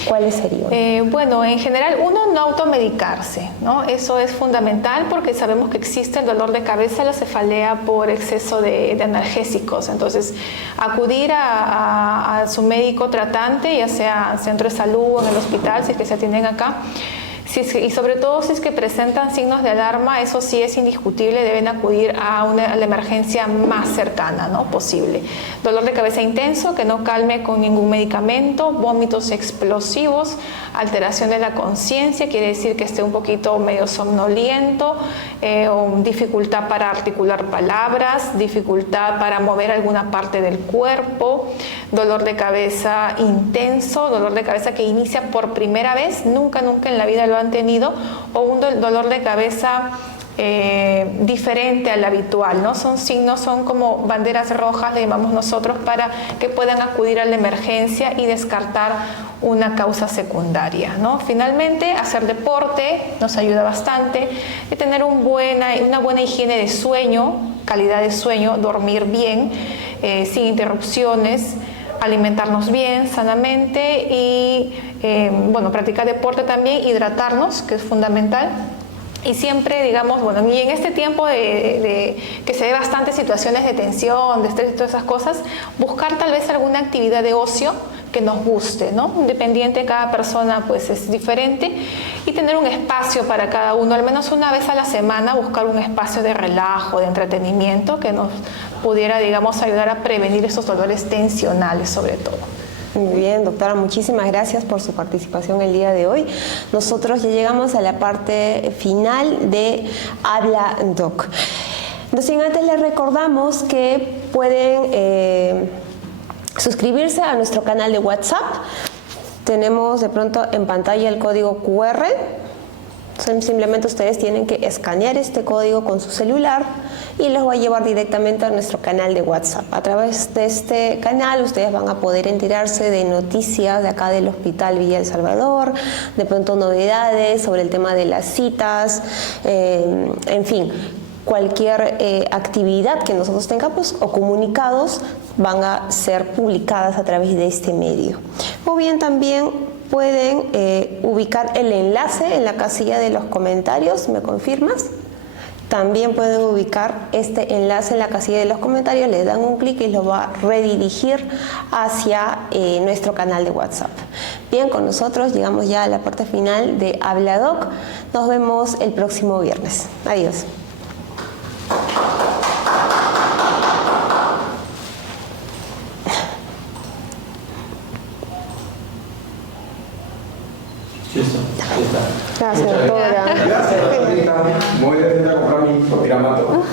¿cuáles serían? Bueno, en general, no automedicarse, ¿no? Eso es fundamental porque sabemos que existe el dolor de cabeza, la cefalea por exceso de analgésicos. Entonces, acudir a su médico tratante, ya sea en centro de salud o en el hospital, si es que se atienden acá. Y sobre todo si es que presentan signos de alarma, eso sí es indiscutible, deben acudir a la emergencia más cercana, ¿no? Posible. Dolor de cabeza intenso, que no calme con ningún medicamento, vómitos explosivos, alteración de la conciencia, quiere decir que esté un poquito medio somnoliento, o dificultad para articular palabras, dificultad para mover alguna parte del cuerpo, dolor de cabeza intenso, dolor de cabeza que inicia por primera vez, nunca en la vida lo han tenido, o un dolor de cabeza diferente al habitual, ¿no? Son signos, son como banderas rojas, le llamamos nosotros, para que puedan acudir a la emergencia y descartar una causa secundaria, ¿no? Finalmente, hacer deporte nos ayuda bastante, y tener una buena higiene de sueño, calidad de sueño, dormir bien, sin interrupciones, alimentarnos bien, sanamente y, practicar deporte también, hidratarnos, que es fundamental. Y siempre, digamos, y en este tiempo que se ve bastantes situaciones de tensión, de estrés y todas esas cosas, buscar tal vez alguna actividad de ocio que nos guste, ¿no? Independiente, cada persona pues es diferente, y tener un espacio para cada uno, al menos una vez a la semana, buscar un espacio de relajo, de entretenimiento que nos pudiera, digamos, ayudar a prevenir esos dolores tensionales sobre todo. Muy bien, doctora, muchísimas gracias por su participación el día de hoy. Nosotros ya llegamos a la parte final de Habla Doc. No sin antes les recordamos que pueden suscribirse a nuestro canal de WhatsApp. Tenemos de pronto en pantalla el código QR. Simplemente ustedes tienen que escanear este código con su celular y los va a llevar directamente a nuestro canal de WhatsApp. A través de este canal ustedes van a poder enterarse de noticias de acá del Hospital Villa El Salvador, de pronto novedades sobre el tema de las citas, en fin, cualquier actividad que nosotros tengamos o comunicados van a ser publicadas a través de este medio. O bien también pueden ubicar el enlace en la casilla de los comentarios, ¿me confirmas? También pueden ubicar este enlace en la casilla de los comentarios, le dan un clic y lo va a redirigir hacia nuestro canal de WhatsApp. Bien, con nosotros llegamos ya a la parte final de Habla Doc. Nos vemos el próximo viernes. Adiós. Gracias, doctora. Gracias, doctorita. Muy bien, a comprar mi piramato.